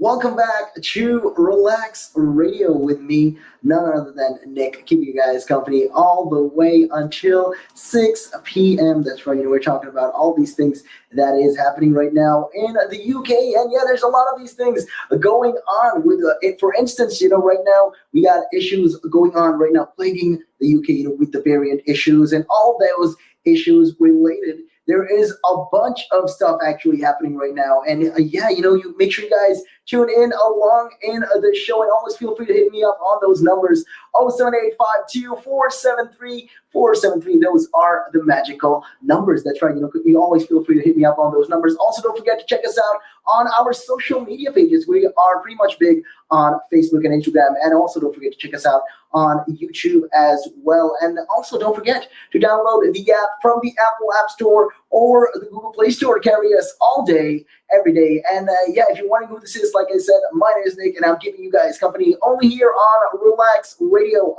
Welcome back to Relax Radio with me, none other than Nick, keeping you guys company all the way until 6 p.m. That's right, we're talking about all these things that is happening right now in the UK. And yeah, there's a lot of these things going on with it. For instance, right now we got issues going on right now plaguing the UK, with the variant issues and all those issues related. There is a bunch of stuff actually happening right now. And yeah, you make sure you guys tune in along in the show, and always feel free to hit me up on those numbers. 07852 473 Those are the magical numbers. That's right. You always feel free to hit me up on those numbers. Also, don't forget to check us out on our social media pages. We are pretty much big on Facebook and Instagram. And also don't forget to check us out on YouTube as well. And also don't forget to download the app from the Apple App Store or the Google Play Store. Carry us all day, every day. And yeah, if you're wondering who this is, like I said, my name is Nick, and I'm giving you guys company only here on Relax Radio,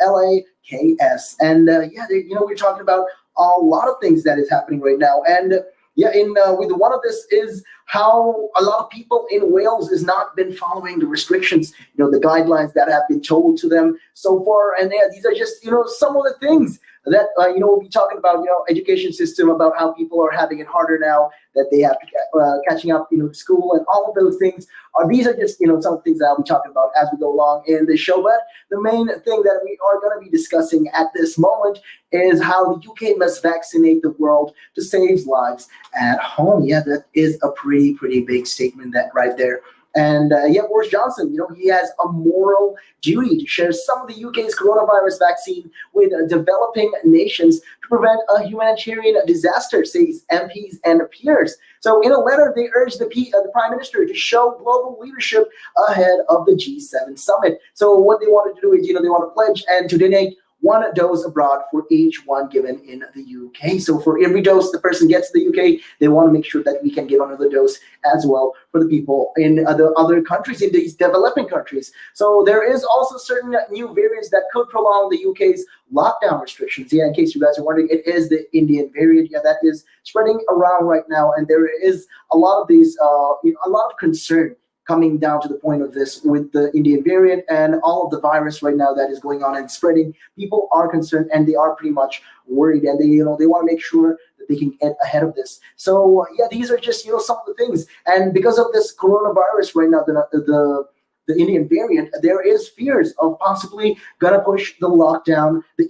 RELAKS. And yeah, we're talking about a lot of things that is happening right now. And yeah, with one of this is how a lot of people in Wales has not been following the restrictions, the guidelines that have been told to them so far. And yeah, these are just, some of the things that, we'll be talking about, education system, about how people are having it harder now, that they have to catching up, school and all of those things. These are just, some of the things that I'll be talking about as we go along in the show. But the main thing that we are going to be discussing at this moment is how the UK must vaccinate the world to save lives at home. Yeah, that is a pretty big statement that right there. And yeah, Boris Johnson, he has a moral duty to share some of the UK's coronavirus vaccine with developing nations to prevent a humanitarian disaster, says MPs and peers. So in a letter, they urged the Prime Minister to show global leadership ahead of the G7 summit. So what they wanted to do is, they want to pledge and to donate one dose abroad for each one given in the UK. So for every dose the person gets in the UK, they want to make sure that we can get another dose as well for the people in other countries, in these developing countries. So there is also certain new variants that could prolong the UK's lockdown restrictions. Yeah, in case you guys are wondering, it is the Indian variant. Yeah, that is spreading around right now, and there is a lot of these, a lot of concern coming down to the point of this with the Indian variant and all of the virus right now that is going on and spreading. People are concerned and they are pretty much worried, and they want to make sure that they can get ahead of this. So yeah, these are just some of the things. And because of this coronavirus right now, the Indian variant, there is fears of possibly gonna push the lockdown, the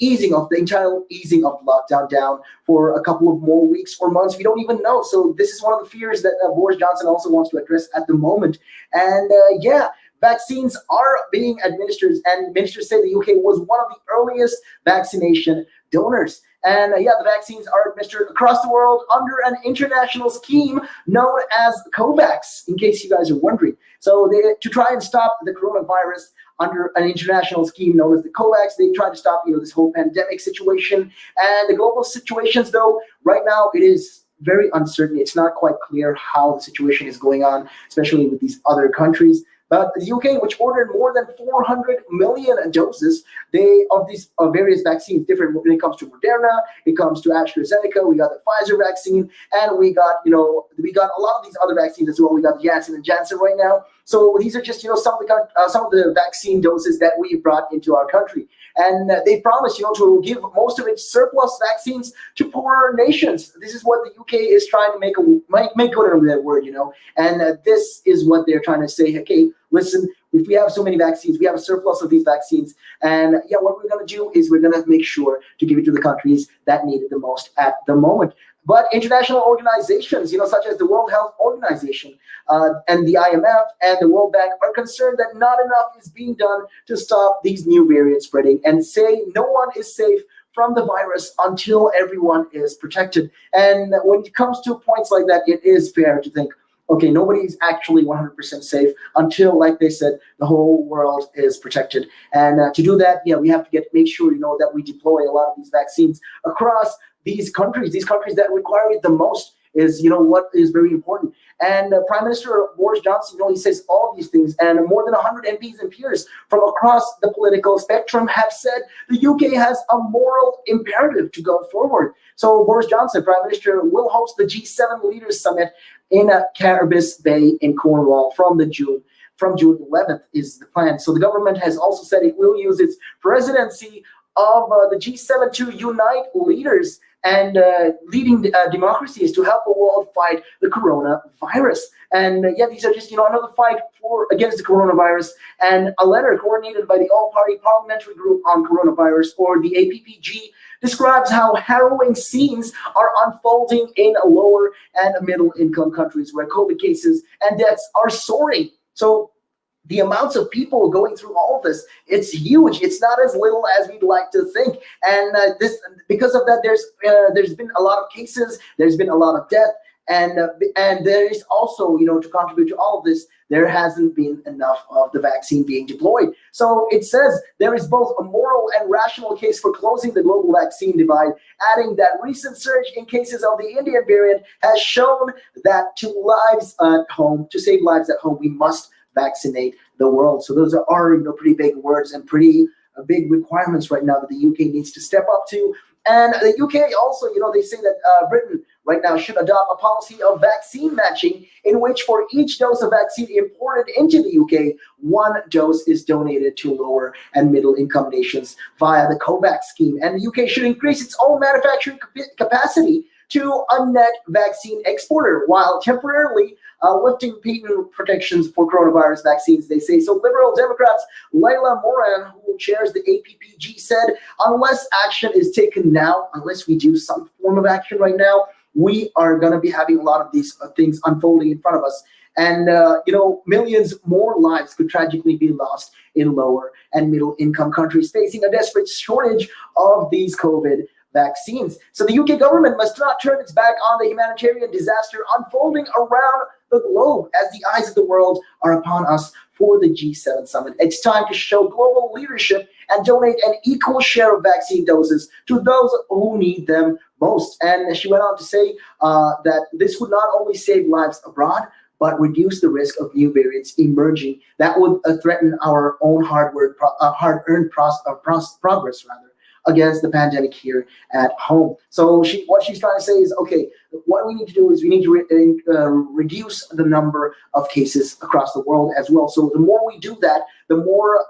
entire easing of lockdown down for a couple of more weeks or months. We don't even know. So this is one of the fears that Boris Johnson also wants to address at the moment. And yeah, vaccines are being administered, and ministers say the UK was one of the earliest vaccination donors. And yeah, the vaccines are administered across the world under an international scheme known as COVAX, in case you guys are wondering. So to try and stop the coronavirus under an international scheme known as the COVAX, they try to stop, this whole pandemic situation. And the global situations, though, right now it is very uncertain. It's not quite clear how the situation is going on, especially with these other countries. But the UK, which ordered more than 400 million doses of these various vaccines, different when it comes to Moderna, it comes to AstraZeneca, we got the Pfizer vaccine, and we got a lot of these other vaccines as well. We got Janssen and Janssen right now. So these are just some of the vaccine doses that we brought into our country. And they promised, to give most of its surplus vaccines to poorer nations. This is what the UK is trying to make good of that word, And this is what they're trying to say. Okay, listen, if we have so many vaccines, we have a surplus of these vaccines. And yeah, what we're going to do is we're going to make sure to give it to the countries that need it the most at the moment. But international organizations, such as the World Health Organization and the IMF and the World Bank are concerned that not enough is being done to stop these new variants spreading, and say no one is safe from the virus until everyone is protected. And when it comes to points like that, it is fair to think, okay, nobody's actually 100% safe until, like they said, the whole world is protected. And to do that, yeah, we have to make sure, that we deploy a lot of these vaccines across these countries that require it the most. Is what is very important. And Prime Minister Boris Johnson, he says all these things, and more than 100 MPs and peers from across the political spectrum have said the UK has a moral imperative to go forward. So Boris Johnson, Prime Minister, will host the G7 Leaders Summit in Caribous Bay in Cornwall from June 11th is the plan. So the government has also said it will use its presidency of the G7 to unite leaders and leading democracies to help the world fight the coronavirus. And these are just another fight against the coronavirus. And a letter coordinated by the All-Party Parliamentary Group on Coronavirus, or the APPG, describes how harrowing scenes are unfolding in lower and middle-income countries where COVID cases and deaths are soaring. So the amounts of people going through all of this, it's huge. It's not as little as we'd like to think. And because of that, there's been a lot of cases, there's been a lot of death, and there is also, to contribute to all of this, there hasn't been enough of the vaccine being deployed. So it says there is both a moral and rational case for closing the global vaccine divide, adding that recent surge in cases of the Indian variant has shown that to save lives at home, we must vaccinate the world. So those are pretty big words and pretty big requirements right now that the UK needs to step up to. And the UK also, they say that Britain right now should adopt a policy of vaccine matching, in which for each dose of vaccine imported into the UK, 1 dose is donated to lower and middle income nations via the COVAX scheme. And the UK should increase its own manufacturing capacity to a net vaccine exporter, while temporarily lifting patent protections for coronavirus vaccines, they say. So Liberal Democrats Layla Moran, who chairs the APPG, said, unless action is taken now, unless we do some form of action right now, we are going to be having a lot of these things unfolding in front of us. And, millions more lives could tragically be lost in lower and middle income countries facing a desperate shortage of these COVID vaccines. So the UK government must not turn its back on the humanitarian disaster unfolding around the globe as the eyes of the world are upon us for the G7 summit. It's time to show global leadership and donate an equal share of vaccine doses to those who need them most. And she went on to say that this would not only save lives abroad, but reduce the risk of new variants emerging that would threaten our own hard-earned progress against the pandemic here at home. So what she's trying to say is, okay, what we need to do is we need to reduce the number of cases across the world as well. So the more we do that, the more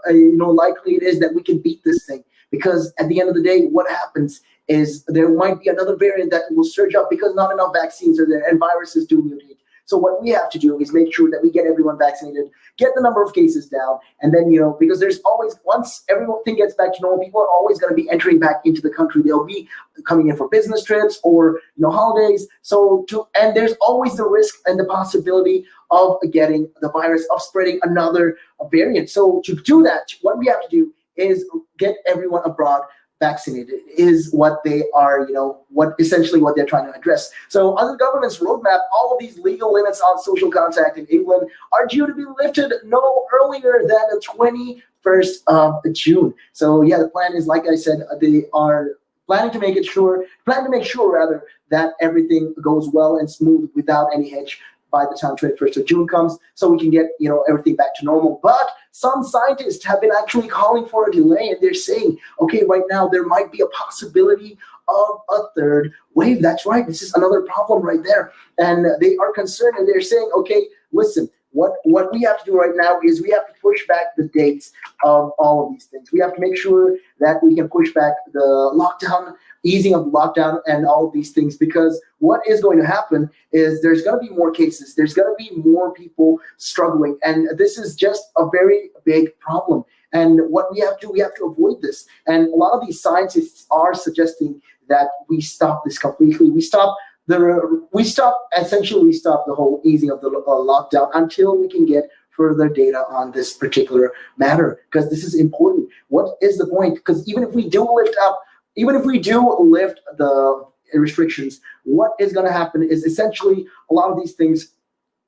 likely it is that we can beat this thing. Because at the end of the day, what happens is there might be another variant that will surge up because not enough vaccines are there and viruses do mutate. So what we have to do is make sure that we get everyone vaccinated, get the number of cases down, and then, because there's always, once everything gets back to normal, people are always going to be entering back into the country. They'll be coming in for business trips or, holidays. And there's always the risk and the possibility of getting the virus, of spreading another variant. So to do that, what we have to do is get everyone abroad vaccinated is what they are, what they're trying to address. So under the government's roadmap, all of these legal limits on social contact in England are due to be lifted no earlier than the 21st of June. So the plan is, like I said, they are planning to make sure that everything goes well and smooth without any hitch by the time 21st of June comes, so we can get everything back to normal. But some scientists have been actually calling for a delay, and they're saying, okay, right now there might be a possibility of a third wave. That's right. This is another problem right there. And they are concerned, and they're saying, okay, listen, what we have to do right now is we have to push back the dates of all of these things. We have to make sure that we can push back the lockdown, easing of the lockdown, and all of these things, because what is going to happen is there's going to be more cases. There's going to be more people struggling. And this is just a very big problem. And what we have to avoid this. And a lot of these scientists are suggesting that we stop this completely. We stop the whole easing of the lockdown until we can get further data on this particular matter, because this is important. What is the point? Because even if we do lift the restrictions, what is going to happen is essentially a lot of these things,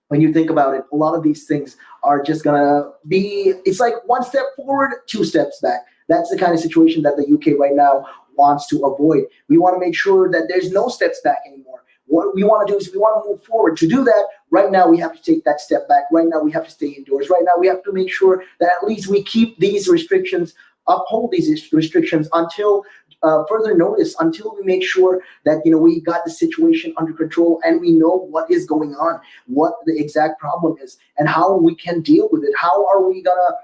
when you think about it, a lot of these things are just going to be, it's like one step forward, 2 steps back. That's the kind of situation that the UK right now wants to avoid. We want to make sure that there's no steps back anymore. What we want to do is we want to move forward. To do that, right now we have to take that step back. Right now we have to stay indoors. Right now we have to make sure that at least we keep these restrictions, uphold these restrictions until further notice until we make sure that we got the situation under control and we know what is going on, what the exact problem is, and how we can deal with it. How are we gonna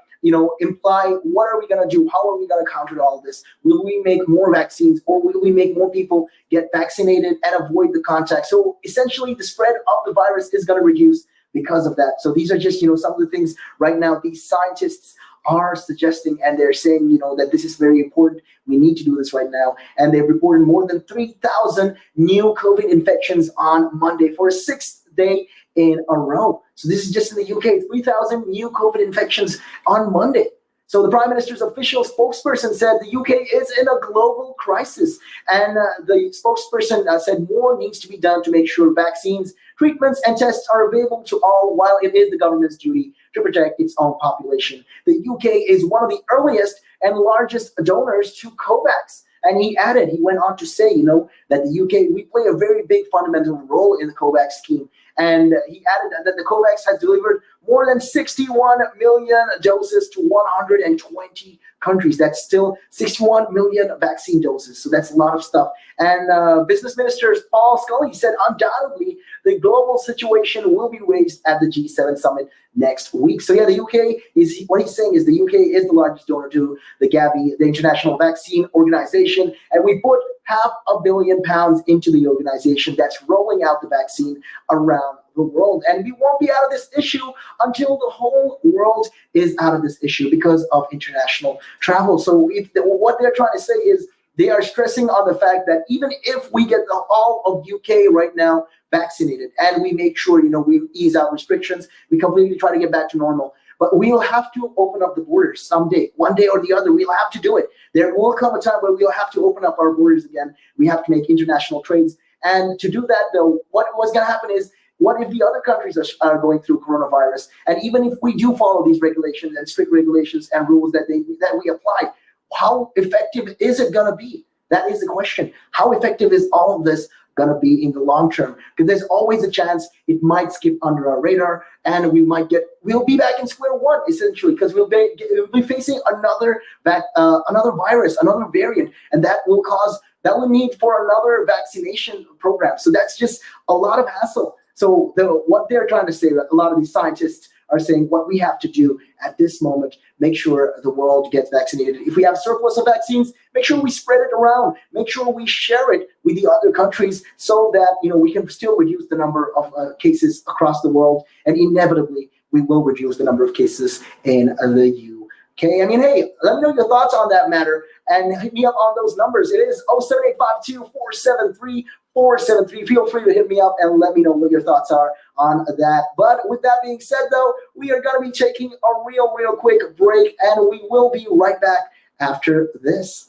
imply, what are we going to do? How are we going to counter all of this? Will we make more vaccines, or will we make more people get vaccinated and avoid the contact? So essentially the spread of the virus is going to reduce because of that. So these are just, some of the things right now these scientists are suggesting, and they're saying, that this is very important. We need to do this right now. And they've reported more than 3,000 new COVID infections on Monday for a sixth day in a row. So this is just in the UK, 3,000 new COVID infections on Monday. So the Prime Minister's official spokesperson said the UK is in a global crisis. And the spokesperson said more needs to be done to make sure vaccines, treatments, and tests are available to all, while it is the government's duty to protect its own population. The UK is one of the earliest and largest donors to COVAX. And he went on to say, that the UK, we play a very big fundamental role in the COVAX scheme. And he added that the COVAX has delivered more than 61 million doses to 120 countries. That's still 61 million vaccine doses. So that's a lot of stuff. And Business Minister Paul Scully said undoubtedly the global situation will be raised at the G7 summit next week. So yeah, the UK is, what he's saying is the UK is the largest donor to the Gavi, the International Vaccine Organization. And we put £500 million into the organization that's rolling out the vaccine around the world. And we won't be out of this issue until the whole world is out of this issue because of international travel. So what they're trying to say is they are stressing on the fact that even if we get all of UK right now vaccinated and we make sure, we ease out restrictions, we completely try to get back to normal, but we'll have to open up the borders someday, one day or the other. We'll have to do it. There will come a time where we'll have to open up our borders again. We have to make international trades. And to do that, though, what's going to happen is, what if the other countries are going through coronavirus? And even if we do follow these regulations and strict regulations and rules that we apply, how effective is it going to be? That is the question. How effective is all of this going to be in the long term? Because there's always a chance it might skip under our radar, and we'll be back in square one essentially, because we'll be facing another virus, another variant, and that will need for another vaccination program. So that's just a lot of hassle. So what they're trying to say, a lot of these scientists are saying, what we have to do at this moment, make sure the world gets vaccinated. If we have surplus of vaccines, make sure we spread it around. Make sure we share it with the other countries so that we can still reduce the number of cases across the world. And inevitably, we will reduce the number of cases in the UK. I mean, hey, let me know your thoughts on that matter and hit me up on those numbers. It is 07852 473. Feel free to hit me up and let me know what your thoughts are on that. But with that being said, though, we are going to be taking a real quick break, and we will be right back after this.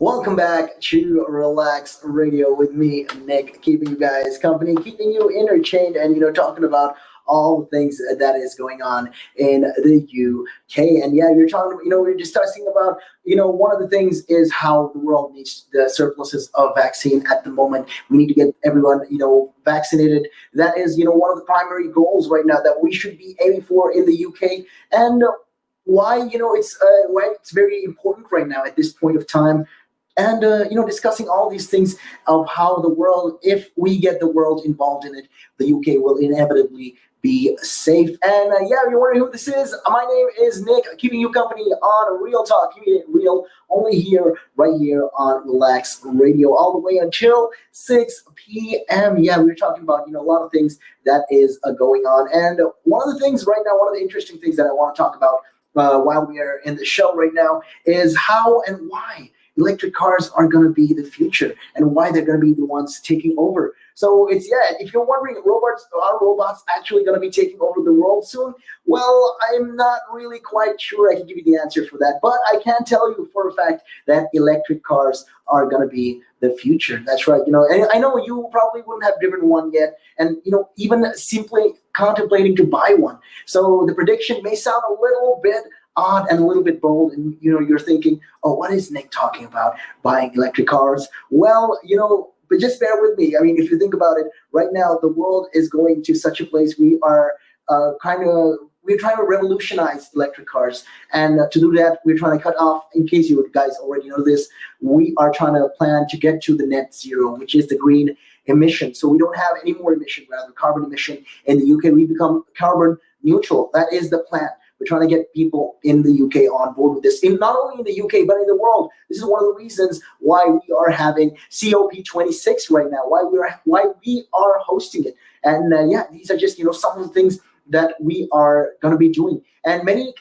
Welcome back to Relax Radio with me, Nick, keeping you guys company, keeping you entertained, and talking about all the things that is going on in the UK. And yeah, you're talking, we're discussing about, one of the things is how the world needs the surpluses of vaccine at the moment. We need to get everyone, vaccinated. That is, one of the primary goals right now that we should be aiming for in the UK. And why, why it's very important right now at this point of time, and discussing all these things of how the world, if we get the world involved in it, the UK will inevitably be safe. And yeah, if you're wondering who this is, my name is Nick, keeping you company on Real Talk, keeping it real, only here, right here on Relax Radio, all the way until 6 p.m. Yeah, we were talking about a lot of things that is going on, and one of the things right now, one of the interesting things that I want to talk about while we are in the show right now is how and why electric cars are going to be the future and why they're going to be the ones taking over. So it's, yeah, if you're wondering, are robots actually going to be taking over the world soon? Well, I'm not really quite sure I can give you the answer for that, but I can tell you for a fact that electric cars are going to be the future. That's right. And I know you probably wouldn't have driven one yet, and even simply contemplating to buy one. So the prediction may sound a little bit odd and a little bit bold, and you're thinking, oh, what is Nick talking about, buying electric cars? Well, but just bear with me. I mean, if you think about it, right now the world is going to such a place. We are we're trying to revolutionize electric cars, and to do that, we're trying to cut off. In case you guys already know this, we are trying to plan to get to the net zero, which is the green emission. So we don't have any more emission, rather carbon emission in the UK. We become carbon neutral. That is the plan. We're trying to get people in the UK on board with this, not only in the UK, but in the world. This is one of the reasons why we are having COP26 right now, why we are hosting it. And yeah, these are just, some of the things that we are going to be doing. And many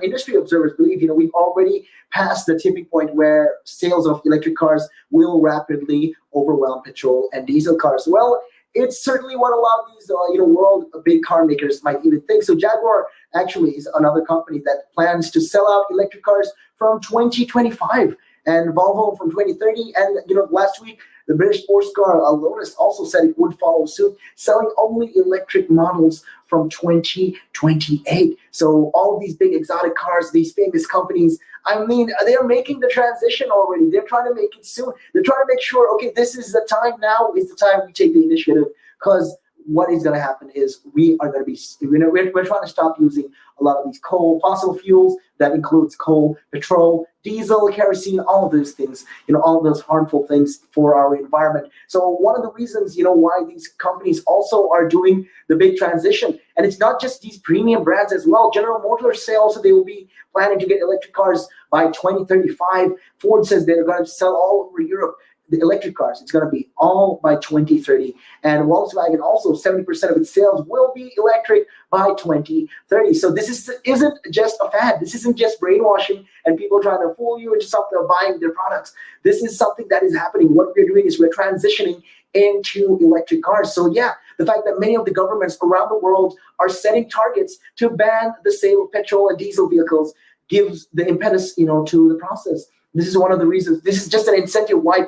industry observers believe, we've already passed the tipping point where sales of electric cars will rapidly overwhelm petrol and diesel cars. Well, it's certainly what a lot of these, world big car makers might even think. So Jaguar actually is another company that plans to sell out electric cars from 2025, and Volvo from 2030. And last week, the British sports car Lotus also said it would follow suit, selling only electric models from 2028. So all of these big exotic cars, these famous companies, I mean, they're making the transition already. They're trying to make it soon. They're trying to make sure, okay, this is the time now, is the time we take the initiative, because what is going to happen is we are going to be, we're trying to stop using a lot of these fossil fuels. That includes coal, petrol, diesel, kerosene, all of those things, all of those harmful things for our environment. So one of the reasons, why these companies also are doing the big transition, and it's not just these premium brands as well. General Motors say also they will be planning to get electric cars by 2035. Ford says they're going to sell all over Europe the electric cars. It's going to be all by 2030. And Volkswagen also, 70% of its sales will be electric by 2030. So this isn't just a fad. This isn't just brainwashing and people trying to fool you into something of buying their products. This is something that is happening. What we're doing is we're transitioning into electric cars. So yeah, the fact that many of the governments around the world are setting targets to ban the sale of petrol and diesel vehicles gives the impetus, to the process. This is one of the reasons. This is just an incentive why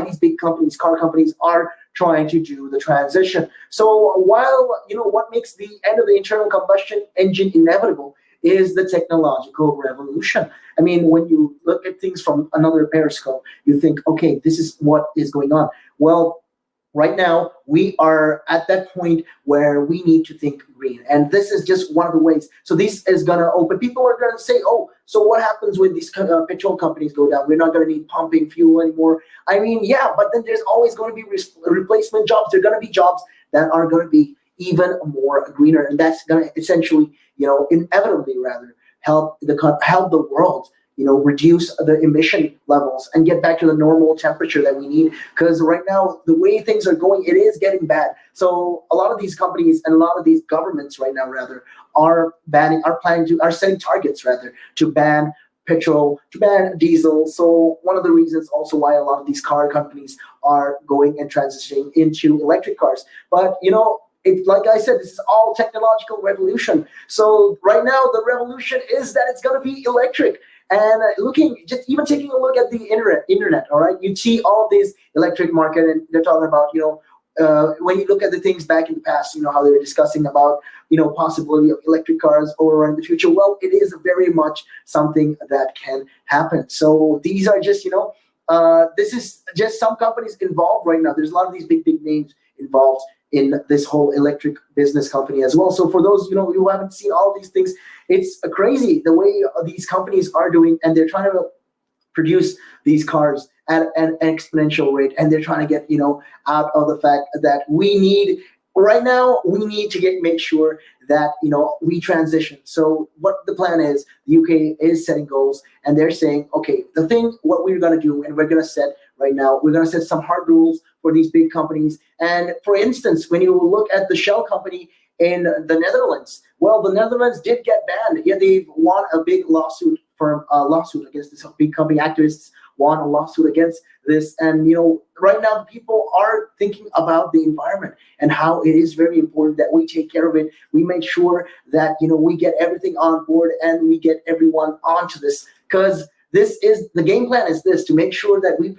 these big companies, car companies, are trying to do the transition. So while, what makes the end of the internal combustion engine inevitable is the technological revolution. I mean, when you look at things from another periscope, you think, okay, this is what is going on. Well, right now, we are at that point where we need to think green. And this is just one of the ways. So this is going to open. People are going to say, oh, so what happens when these petrol companies go down? We're not going to need pumping fuel anymore. I mean, yeah, but then there's always going to be replacement jobs. There are going to be jobs that are going to be even more greener. And that's going to essentially, inevitably rather, help the world reduce the emission levels and get back to the normal temperature that we need. Because right now, the way things are going, it is getting bad. So a lot of these companies and a lot of these governments right now, rather, are setting targets, rather, to ban petrol, to ban diesel. So one of the reasons also why a lot of these car companies are going and transitioning into electric cars. But, it's like I said, this is all technological revolution. So right now, the revolution is that it's going to be electric. And just even taking a look at the internet, all right, you see all these electric market, and they're talking about, when you look at the things back in the past, how they were discussing about, possibility of electric cars over in the future. Well, it is very much something that can happen. So these are just, this is just some companies involved right now. There's a lot of these big names involved in this whole electric business company as well. So for those, who haven't seen all these things, it's crazy the way these companies are doing, and they're trying to produce these cars at an exponential rate, and they're trying to get, out of the fact that we need to make sure that, we transition. So what the plan is, the UK is setting goals, and they're saying, okay, what we're going to do, and we're going to set right now, we're going to set some hard rules for these big companies. And for instance, when you look at the Shell company in the Netherlands, well, the Netherlands did get banned. Yeah, they won a big lawsuit against this big company. Activists won a lawsuit against this. And, right now the people are thinking about the environment and how it is very important that we take care of it. We make sure that, we get everything on board and we get everyone onto this, because the game plan is this, to make sure that we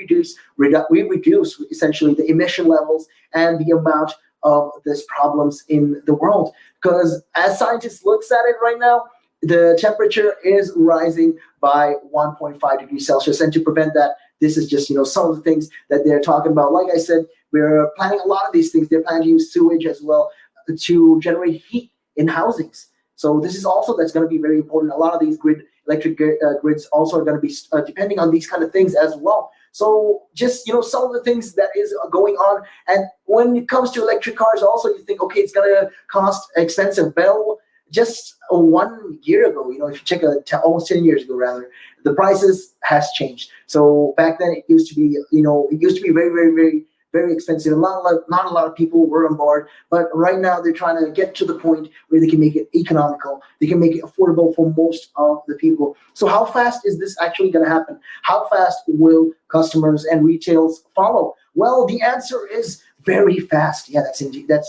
reduce essentially the emission levels and the amount of these problems in the world. Because as scientists looks at it right now, the temperature is rising by 1.5 degrees Celsius. And to prevent that, this is just, some of the things that they're talking about. Like I said, we're planning a lot of these things. They're planning to use sewage as well to generate heat in housings. So this is also, that's going to be very important. A lot of these electric grids also are going to be depending on these kind of things as well. So just, some of the things that is going on. And when it comes to electric cars also, you think, okay, it's going to cost expensive. Well, just 1 year ago, if you check almost 10 years ago, rather, the prices has changed. So back then it used to be, very, very, very, very expensive. Not a lot of people were on board, but right now they're trying to get to the point where they can make it economical. They can make it affordable for most of the people. So how fast is this actually going to happen? How fast will customers and retails follow? Well, the answer is very fast. Yeah, that's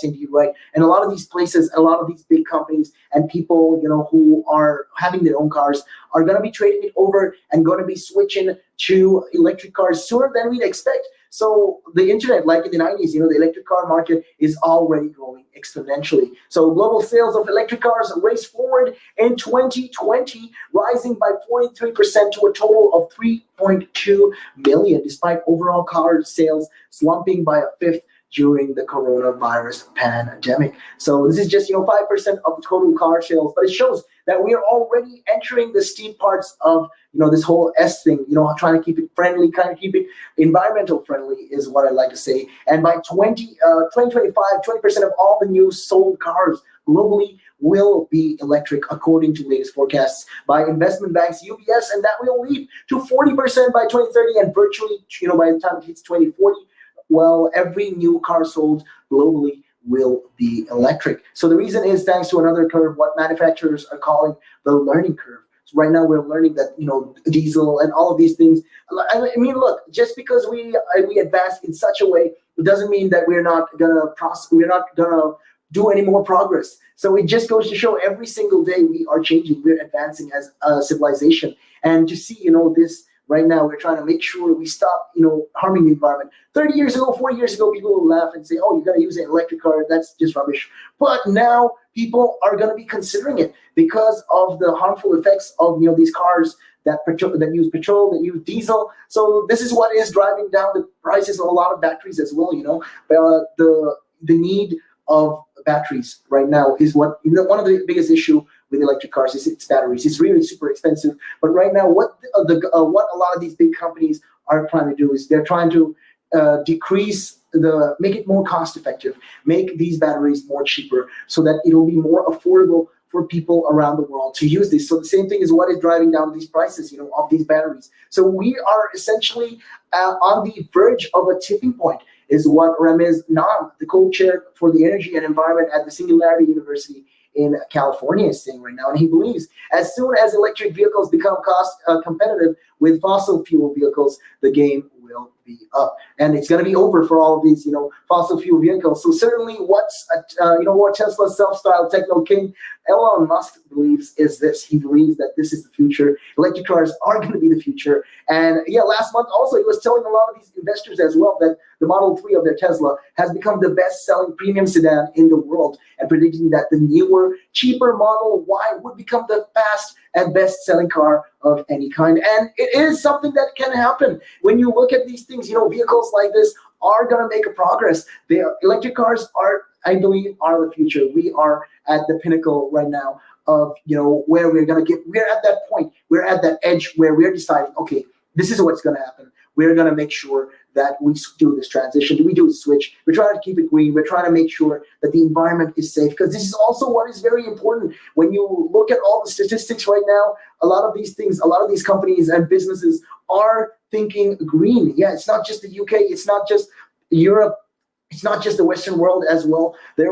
indeed right. And a lot of these places, a lot of these big companies and people, who are having their own cars are going to be trading it over and going to be switching to electric cars sooner than we'd expect. So the internet, like in the 90s, the electric car market is already growing exponentially. So global sales of electric cars raced forward in 2020, rising by 43% to a total of 3.2 million, despite overall car sales slumping by a fifth during the coronavirus pandemic. So this is just 5% of the total car sales, but it shows that we are already entering the steep parts of this whole S thing, trying to keep it friendly, kind of keep it environmental friendly is what I like to say. And by 2025, 20% of all the new sold cars globally will be electric, according to latest forecasts by investment banks UBS, and that will lead to 40% by 2030, and virtually, by the time it hits 2040, well, every new car sold globally will be electric. So the reason is thanks to another curve, what manufacturers are calling the learning curve. So right now we're learning that, diesel and all of these things. I mean, look, just because we advance in such a way, it doesn't mean that we're not gonna do any more progress. So it just goes to show every single day we are changing, we're advancing as a civilization. And to see, this right now, we're trying to make sure we stop, harming the environment. 30 years ago, 40 years ago, people would laugh and say, oh, you got to use an electric car. That's just rubbish. But now people are going to be considering it because of the harmful effects of, these cars that use petrol, that use diesel. So this is what is driving down the prices of a lot of batteries as well, the need of batteries right now is what, one of the biggest issue with electric cars is its batteries. It's really super expensive. But right now, what a lot of these big companies are trying to do is they're trying to make it more cost effective, make these batteries more cheaper so that it'll be more affordable for people around the world to use this. So the same thing is what is driving down these prices, of these batteries. So we are essentially on the verge of a tipping point, is what Ramiz Nam, the co-chair for the energy and environment at the Singularity University in California, is saying right now. And he believes as soon as electric vehicles become cost competitive with fossil fuel vehicles, the game will be up, and it's going to be over for all of these, fossil fuel vehicles. So certainly, what Tesla's self-styled techno king Elon Musk believes is this. He believes that this is the future. Electric cars are going to be the future. And yeah, last month also he was telling a lot of these investors as well that the Model 3 of their Tesla has become the best-selling premium sedan in the world, and predicting that the newer, cheaper Model Y would become the fast and best-selling car of any kind. And it is something that can happen. When you look at these things, vehicles like this are going to make a progress. Electric cars I believe, are the future. We are at the pinnacle right now of, where we're going to get. We're at that point. We're at that edge where we're deciding, okay, this is what's going to happen. We're going to make sure that we do this transition. We do a switch. We're trying to keep it green. We're trying to make sure that the environment is safe, because this is also what is very important. When you look at all the statistics right now, a lot of these things, a lot of these companies and businesses are thinking green. Yeah, it's not just the UK. It's not just Europe. It's not just the Western world as well. A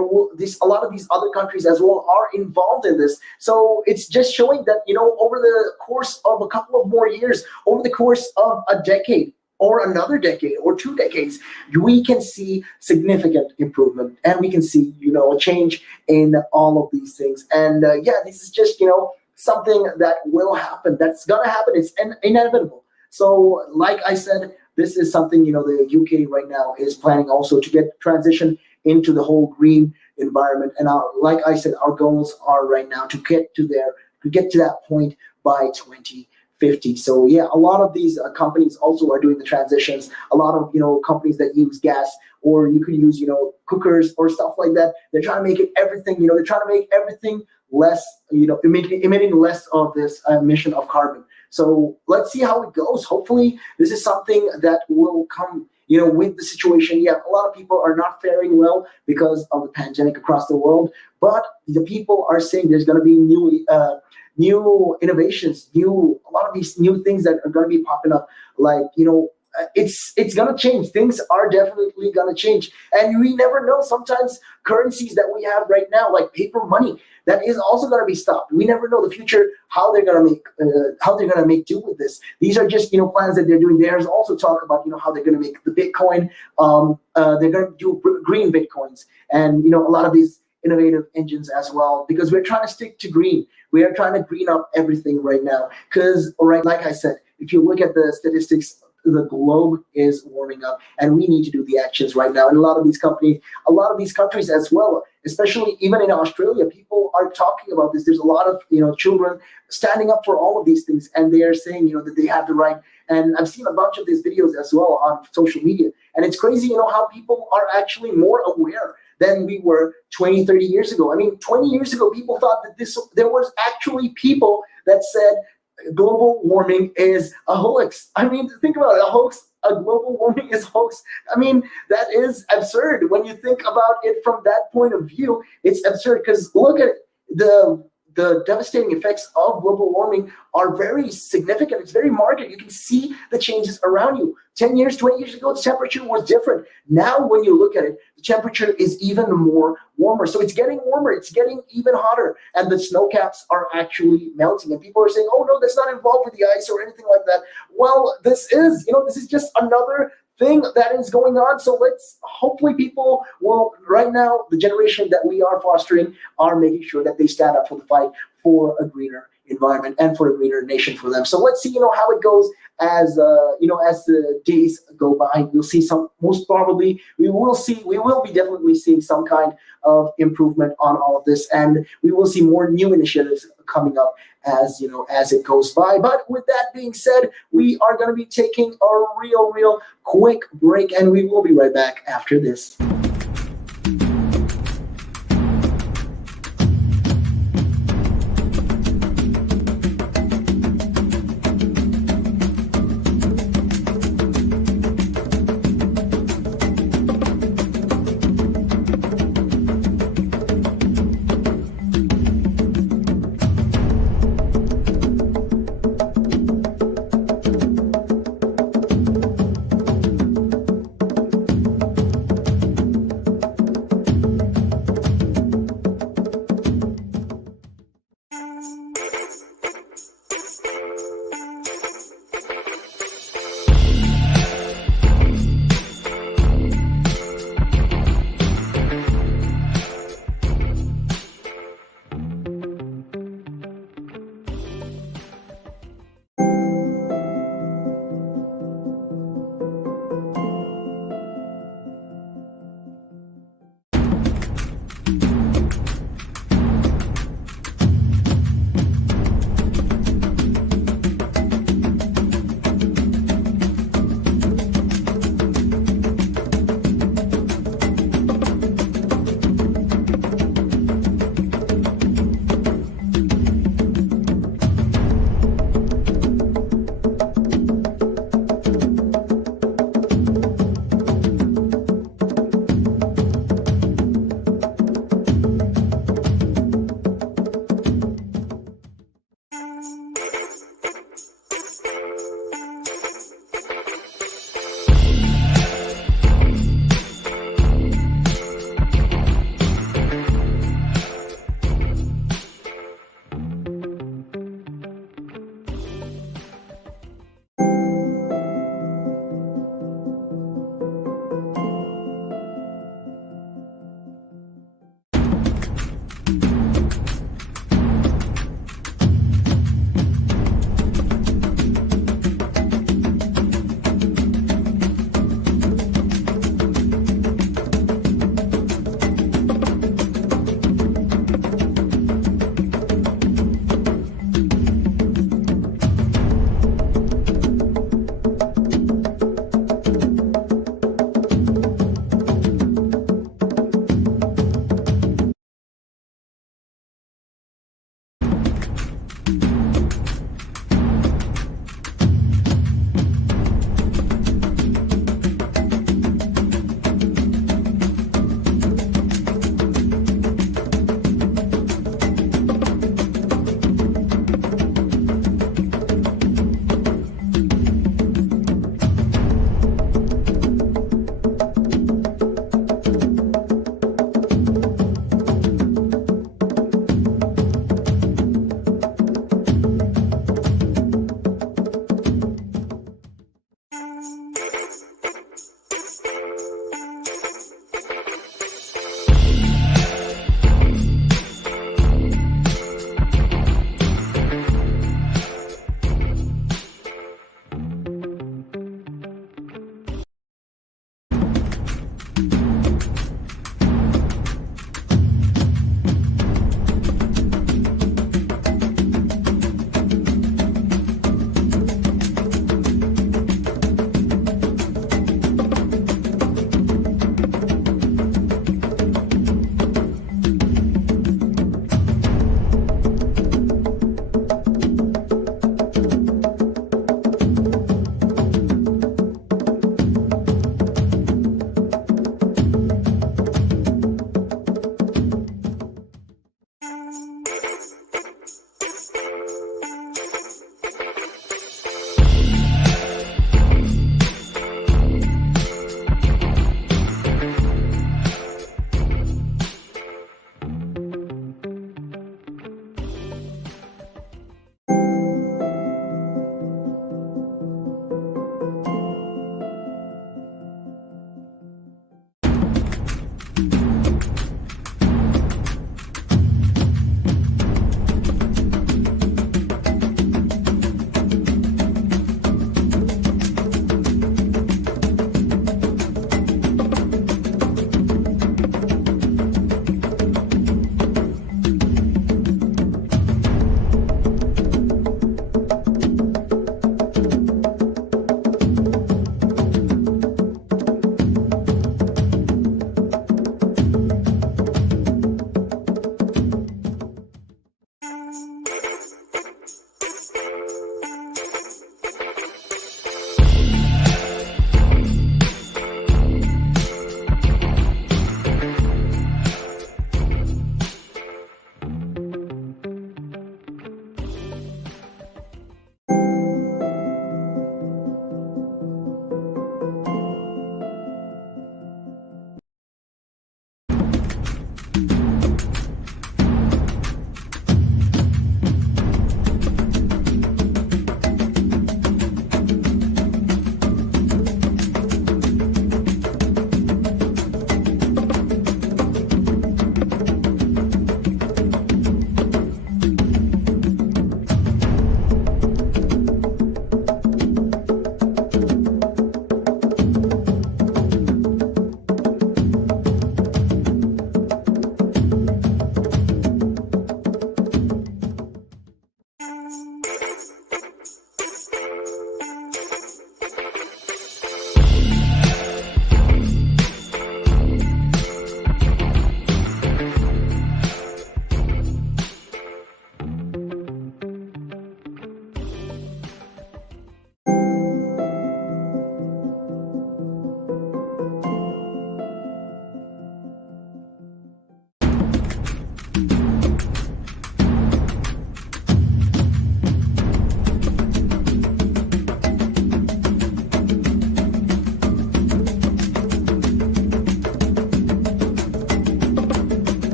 lot of these other countries as well are involved in this. So it's just showing that, over the course of a couple of more years, over the course of a decade or another decade or 2 decades, we can see significant improvement, and we can see, a change in all of these things. And this is just, something that will happen. That's going to happen. It's inevitable. So like I said, this is something, the UK right now is planning also to get transition into the whole green environment. And like I said, our goals are right now to get to that point by 2050. So yeah, a lot of these companies also are doing the transitions. A lot of, companies that use gas, or you could use, cookers or stuff like that. They're trying to make it everything, they're trying to make everything less, emitting less of this emission of carbon. So let's see how it goes. Hopefully, this is something that will come, with the situation. Yeah, a lot of people are not faring well because of the pandemic across the world, but the people are saying there's going to be new innovations, a lot of these new things that are going to be popping up, like, it's going to change. Things are definitely going to change. And we never know. Sometimes currencies that we have right now, like paper money, that is also going to be stopped. We never know the future, how they're going to make do with this. These are just, plans that they're doing. There's also talk about, how they're going to make the Bitcoin. They're going to do green Bitcoins, and, a lot of these innovative engines as well, because we're trying to stick to green. We are trying to green up everything right now. Because, like I said, if you look at the statistics, the globe is warming up, and we need to do the actions right now. And a lot of these countries as well, especially even in Australia, people are talking about this. There's a lot of, children standing up for all of these things, and they are saying, that they have the right. And I've seen a bunch of these videos as well on social media, and it's crazy, how people are actually more aware than we were 20, 30 years ago. I mean, 20 years ago, people thought that there was actually people that said global warming is a hoax. I mean, think about it, a global warming is a hoax. I mean, that is absurd. When you think about it from that point of view, it's absurd, because look at the devastating effects of global warming are very significant. It's very marked. You can see the changes around you. 10 years, 20 years ago, the temperature was different. Now, when you look at it, the temperature is even more warmer. So it's getting warmer. It's getting even hotter. And the snow caps are actually melting. And people are saying, oh, no, that's not involved with the ice or anything like that. Well, this is just another thing that is going on. So hopefully people will, right now, the generation that we are fostering are making sure that they stand up for the fight for a greener environment and for a greener nation for them. So let's see, how it goes as the days go by. We'll see most probably, we will be definitely seeing some kind of improvement on all of this. And we will see more new initiatives coming up as it goes by. But with that being said, we are going to be taking a real quick break, and we will be right back after this.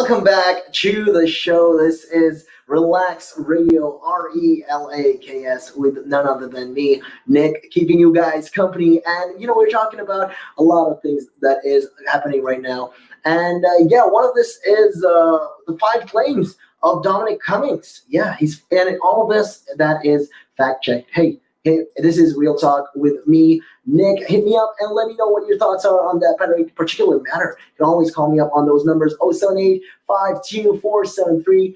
Welcome back to the show. This is Relax Radio, RELAKS, with none other than me, Nick, keeping you guys company. And, we're talking about a lot of things that is happening right now. And, one of this is the 5 claims of Dominic Cummings. Yeah, and all of this, that is fact-checked. Hey, this is Real Talk with me, Nick. Hit me up and let me know what your thoughts are on that particular matter. You can always call me up on those numbers, 078-52473-473.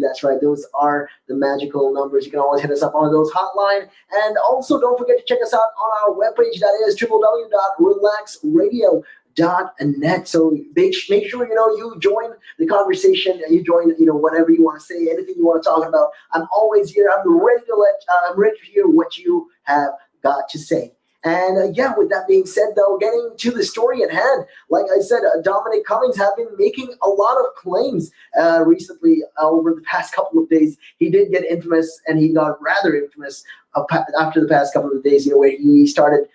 That's right. Those are the magical numbers. You can always hit us up on those hotline. And also, don't forget to check us out on our webpage. That is www.relaxradio.net. So make sure you join the conversation. You join whatever you want to say, anything you want to talk about. I'm always here. I'm ready to hear what you have got to say. And with that being said, though, getting to the story at hand, like I said, Dominic Cummings have been making a lot of claims recently over the past couple of days. He did get infamous, and he got rather infamous after the past couple of days, where he started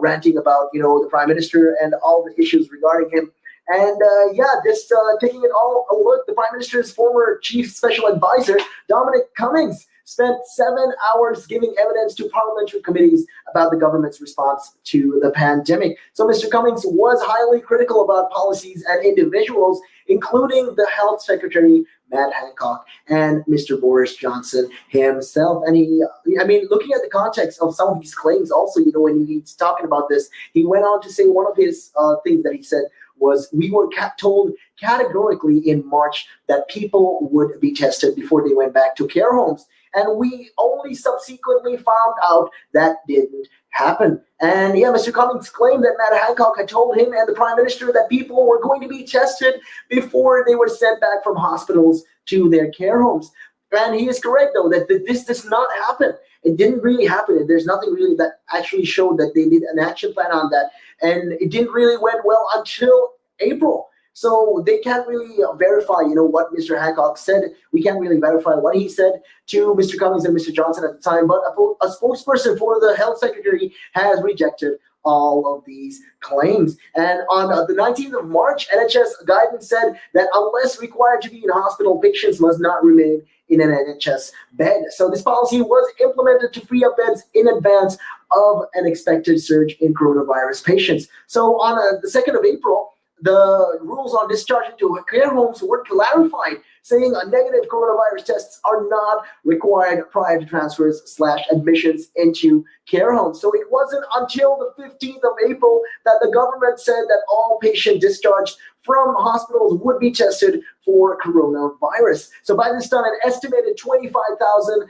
ranting about, the prime minister and all the issues regarding him. And just taking it all a look, the prime minister's former chief special advisor, Dominic Cummings, spent 7 hours giving evidence to parliamentary committees about the government's response to the pandemic. So Mr. Cummings was highly critical about policies and individuals, including the health secretary, Matt Hancock, and Mr. Boris Johnson himself. And looking at the context of some of these claims also, when he's talking about this, he went on to say one of his things that he said was, we were told categorically in March that people would be tested before they went back to care homes. And we only subsequently found out that didn't happen. And Mr. Cummings claimed that Matt Hancock had told him and the prime minister that people were going to be tested before they were sent back from hospitals to their care homes. And he is correct, though, that this does not happen. It didn't really happen. And there's nothing really that actually showed that they did an action plan on that. And it didn't really went well until April. So they can't really verify, what Mr. Hancock said. We can't really verify what he said to Mr. Cummings and Mr. Johnson at the time. But a spokesperson for the health secretary has rejected all of these claims. And on the 19th of March, NHS guidance said that unless required to be in hospital, patients must not remain in an NHS bed. So this policy was implemented to free up beds in advance of an expected surge in coronavirus patients. So on the 2nd of April, the rules on discharging to care homes were clarified, saying negative coronavirus tests are not required prior to transfers/admissions into care homes. So it wasn't until the 15th of April that the government said that all patients discharged from hospitals would be tested for coronavirus. So by this time, an estimated 25,000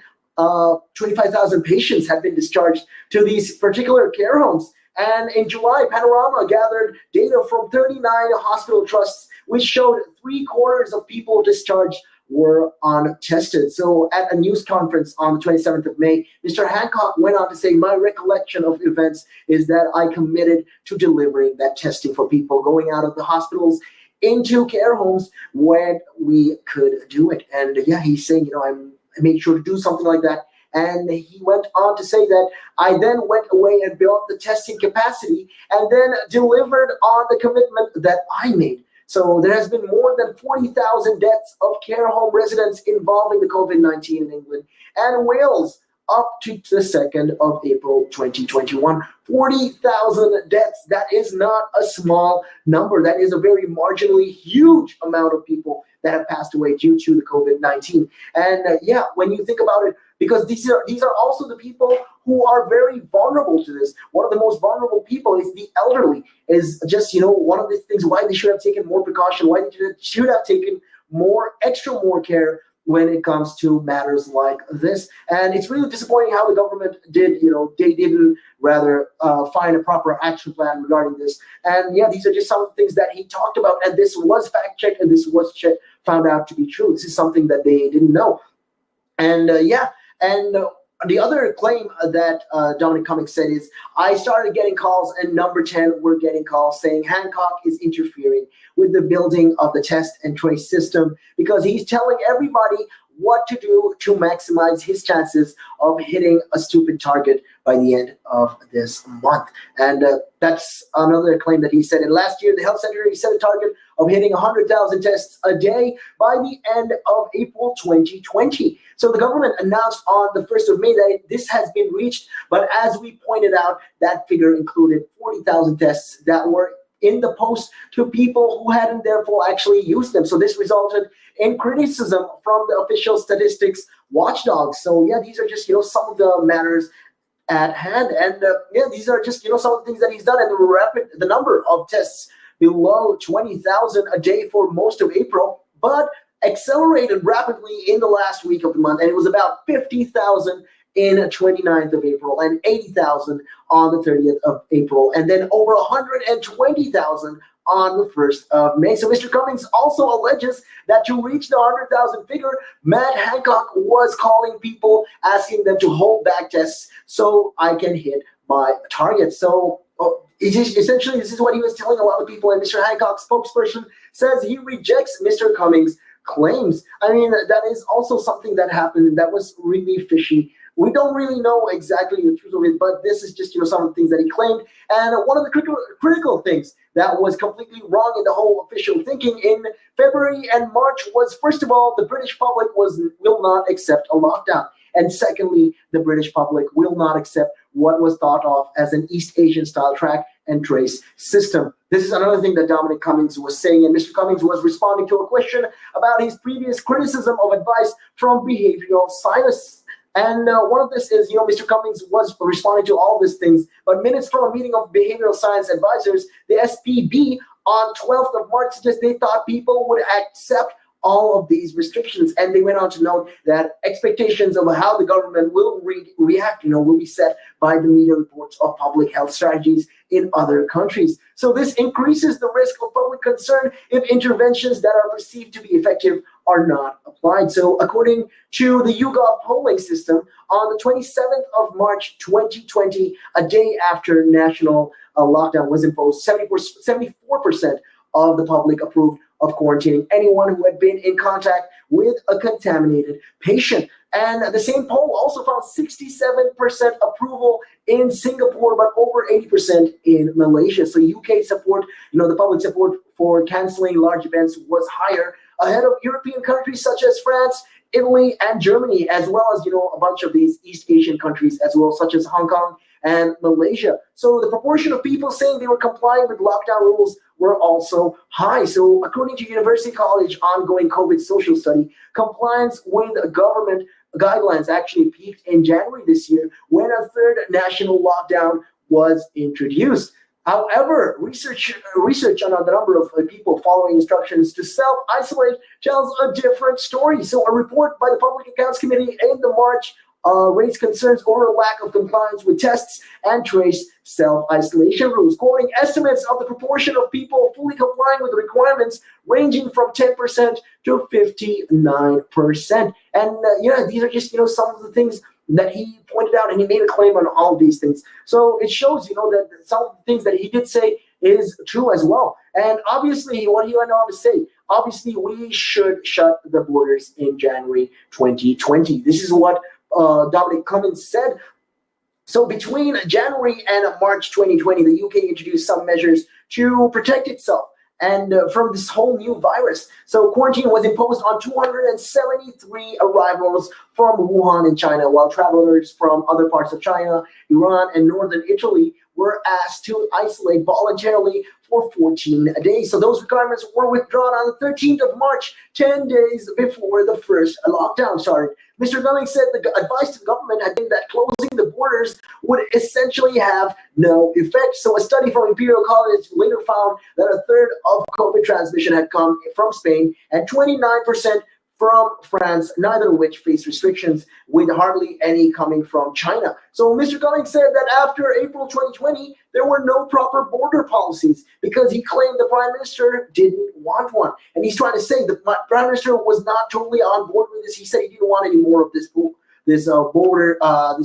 patients had been discharged to these particular care homes. And in July, Panorama gathered data from 39 hospital trusts, which showed 3/4 of people discharged were untested. So at a news conference on the 27th of May, Mr. Hancock went on to say, my recollection of events is that I committed to delivering that testing for people going out of the hospitals into care homes when we could do it. And he's saying, I made sure to do something like that. And he went on to say that I then went away and built the testing capacity and then delivered on the commitment that I made. So there has been more than 40,000 deaths of care home residents involving the COVID-19 in England and Wales up to the 2nd of April 2021. 40,000 deaths. That is not a small number. That is a very marginally huge amount of people that have passed away due to the COVID-19. And when you think about it, because these are also the people who are very vulnerable to this. One of the most vulnerable people is the elderly. Is just one of the things why they should have taken more precaution, why they should have taken more care when it comes to matters like this. And it's really disappointing how the government did. They didn't rather find a proper action plan regarding this. And these are just some of the things that he talked about. And this was fact checked, and this was found out to be true. This is something that they didn't know. And the other claim that Dominic Cummings said is, I started getting calls, and number 10 were getting calls saying Hancock is interfering with the building of the test and trace system because he's telling everybody what to do to maximize his chances of hitting a stupid target by the end of this month. And that's another claim that he said. And last year, the health secretary set a target of hitting 100,000 tests a day by the end of April 2020. So the government announced on the 1st of May that this has been reached. But as we pointed out, that figure included 40,000 tests that were in the post to people who hadn't therefore actually used them. So this resulted in criticism from the official statistics watchdogs. So yeah, these are just, some of the matters at hand. And these are just, some of the things that he's done. And the number of tests below 20,000 a day for most of April, but accelerated rapidly in the last week of the month. And it was about 50,000 in 29th of April and 80,000 on the 30th of April, and then over 120,000 on the 1st of May. So Mr. Cummings also alleges that to reach the 100,000 figure, Matt Hancock was calling people, asking them to hold back tests so I can hit my target. So essentially, this is what he was telling a lot of people, and Mr. Hancock's spokesperson says he rejects Mr. Cummings' claims. I mean, that is also something that happened that was really fishy. We don't really know exactly the truth of it, but this is just, some of the things that he claimed. And one of the critical things that was completely wrong in the whole official thinking in February and March was, first of all, the British public will not accept a lockdown. And secondly, the British public will not accept what was thought of as an East Asian style track and trace system. This is another thing that Dominic Cummings was saying, and Mr. Cummings was responding to a question about his previous criticism of advice from behavioral scientists. And one of this is, Mr. Cummings was responding to all these things, but minutes from a meeting of behavioral science advisors, the SPB, on 12th of March suggested they thought people would accept all of these restrictions. And they went on to note that expectations of how the government will react, will be set by the media reports of public health strategies in other countries. So this increases the risk of public concern if interventions that are perceived to be effective are not applied. So according to the YouGov polling system, on the 27th of March 2020, a day after national lockdown was imposed, 74% of the public approved of quarantining anyone who had been in contact with a contaminated patient. And the same poll also found 67% approval in Singapore, but over 80% in Malaysia. So UK support, the public support for canceling large events was higher, ahead of European countries such as France, Italy, and Germany, as well as, a bunch of these East Asian countries as well, such as Hong Kong and Malaysia. So the proportion of people saying they were complying with lockdown rules were also high. So according to University College ongoing COVID social study, compliance with government guidelines actually peaked in January this year when a third national lockdown was introduced. However, research on the number of people following instructions to self-isolate tells a different story. So a report by the Public Accounts Committee in the March raised concerns over a lack of compliance with tests and trace self-isolation rules, quoting estimates of the proportion of people fully complying with the requirements ranging from 10% to 59%. And these are just some of the things that he pointed out, and he made a claim on all these things. So it shows, that some of the things that he did say is true as well. And obviously, what he went on to say, obviously, we should shut the borders in January 2020. This is what Dominic Cummings said. So between January and March 2020, the UK introduced some measures to protect itself and from this whole new virus. So quarantine was imposed on 273 arrivals from Wuhan in China, while travelers from other parts of China, Iran, and northern Italy were asked to isolate voluntarily for 14 days. So those requirements were withdrawn on the 13th of March, 10 days before the first lockdown started. Mr. Cummings said the advice to the government had been that closing the borders would essentially have no effect. So a study from Imperial College later found that a third of COVID transmission had come from Spain and 29% from France, neither of which faced restrictions, with hardly any coming from China. So Mr. Cummings said that after April 2020, there were no proper border policies because he claimed the Prime Minister didn't want one. And he's trying to say the Prime Minister was not totally on board with this. He said he didn't want any more of these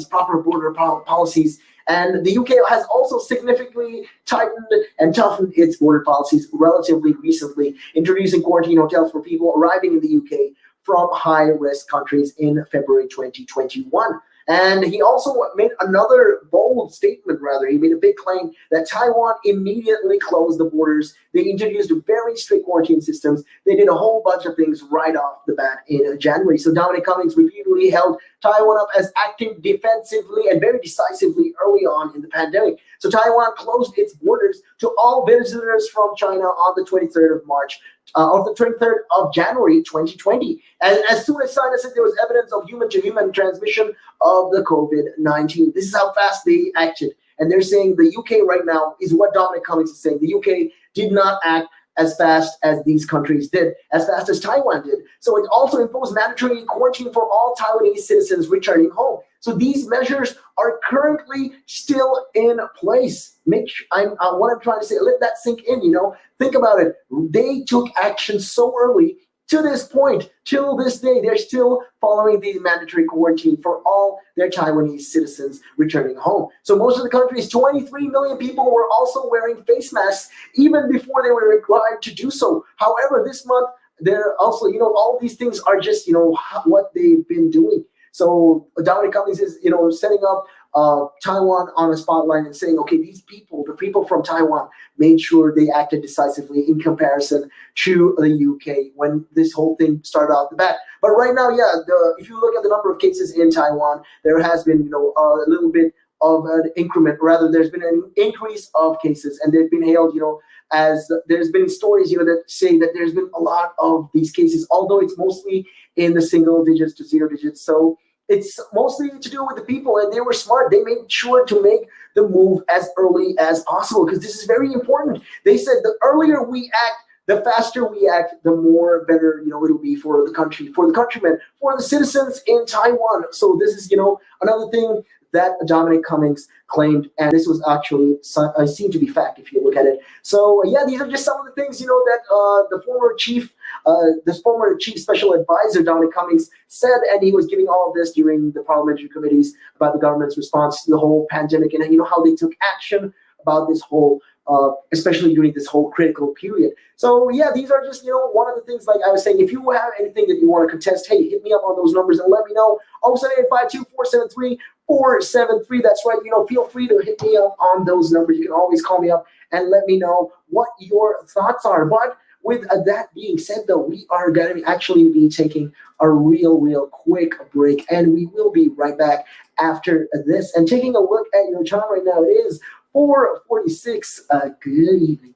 proper border policies. And the UK has also significantly tightened and toughened its border policies relatively recently, introducing quarantine hotels for people arriving in the UK from high-risk countries in February 2021. And he also made another bold statement, rather. He made a big claim that Taiwan immediately closed the borders. They introduced very strict quarantine systems. They did a whole bunch of things right off the bat in January. So Dominic Cummings repeatedly held Taiwan up as acting defensively and very decisively early on in the pandemic. So Taiwan closed its borders to all visitors from China on the 23rd of March. Of the 23rd of January 2020. And as soon as China said there was evidence of human-to-human transmission of the COVID-19, this is how fast they acted. And they're saying the UK right now is what Dominic Cummings is saying. The UK did not act as fast as these countries did, as fast as Taiwan did. So it also imposed mandatory quarantine for all Taiwanese citizens returning home. So these measures are currently still in place. What I'm trying to say, let that sink in, Think about it. They took action so early. To this point, till this day, they're still following the mandatory quarantine for all their Taiwanese citizens returning home. So most of the country's 23 million people were also wearing face masks even before they were required to do so. However, this month, they're also, all these things are just, what they've been doing. So Dominic Cummings is, setting up Taiwan on a spotlight and saying, okay, the people from Taiwan made sure they acted decisively in comparison to the UK when this whole thing started off the bat. But right now, if you look at the number of cases in Taiwan, there has been, a little bit of an increment. Rather, there's been an increase of cases, and they've been hailed, as there's been stories, that say that there's been a lot of these cases, although it's mostly in the single digits to zero digits. So it's mostly to do with the people, and they were smart. They made sure to make the move as early as possible because this is very important. They said the earlier we act, the faster we act, the more better, it'll be for the country, for the countrymen, for the citizens in Taiwan. So this is, another thing that Dominic Cummings claimed, and this was actually seemed to be fact if you look at it. So these are just some of the things that the former chief special advisor Dominic Cummings said, and he was giving all of this during the parliamentary committees about the government's response to the whole pandemic and how they took action about this whole. Especially during this whole critical period. So these are just, one of the things, like I was saying, if you have anything that you want to contest, hey, hit me up on those numbers and let me know. 07852-473-473. That's right. Feel free to hit me up on those numbers. You can always call me up and let me know what your thoughts are. But with that being said, though, we are going to actually be taking a real quick break, and we will be right back after this. And taking a look at your time right now, it is 4:46. Good evening.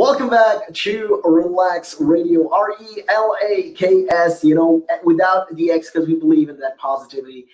Welcome back to Relax Radio, Relaks, without the X because we believe in that positivity.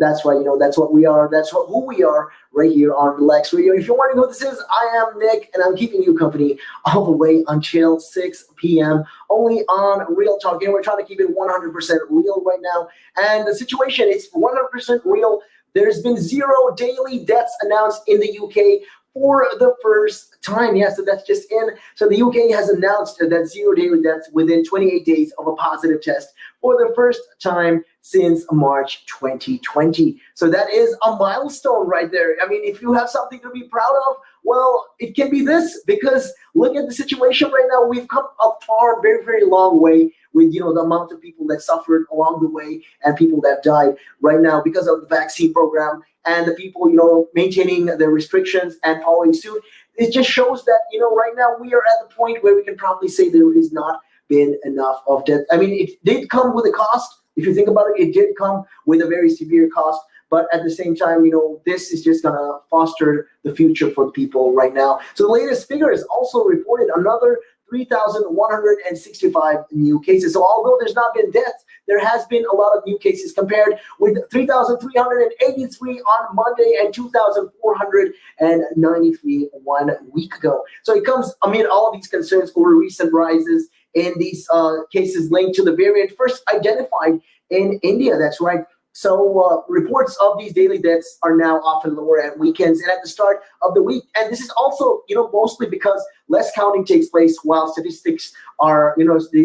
That's why, that's what we are. That's who we are right here on Relax Radio. If you're wondering who this is, I am Nick, and I'm keeping you company all the way until 6 p.m. only on Real Talk. And we're trying to keep it 100% real right now. And the situation is 100% real. There's been 0 daily deaths announced in the UK for the first time. Yeah, so that's just in. So the UK has announced that 0 daily deaths within 28 days of a positive test for the first time since March 2020. So that is a milestone right there. I mean, if you have something to be proud of, well, it can be this, because look at the situation right now. We've come a far, very, very long way with, the amount of people that suffered along the way and people that died right now because of the vaccine program and the people, maintaining the restrictions and following suit. It just shows that, right now we are at the point where we can probably say there is not been enough of death. I mean, it did come with a cost. If you think about it, it did come with a very severe cost. But at the same time, this is just going to foster the future for the people right now. So the latest figures also reported another 3,165 new cases. So although there's not been deaths, there has been a lot of new cases compared with 3,383 on Monday and 2,493 1 week ago. So it comes amid all of these concerns over recent rises in these cases linked to the variant first identified in India. That's right. So reports of these daily deaths are now often lower at weekends and at the start of the week. And this is also, mostly because less counting takes place while statistics are,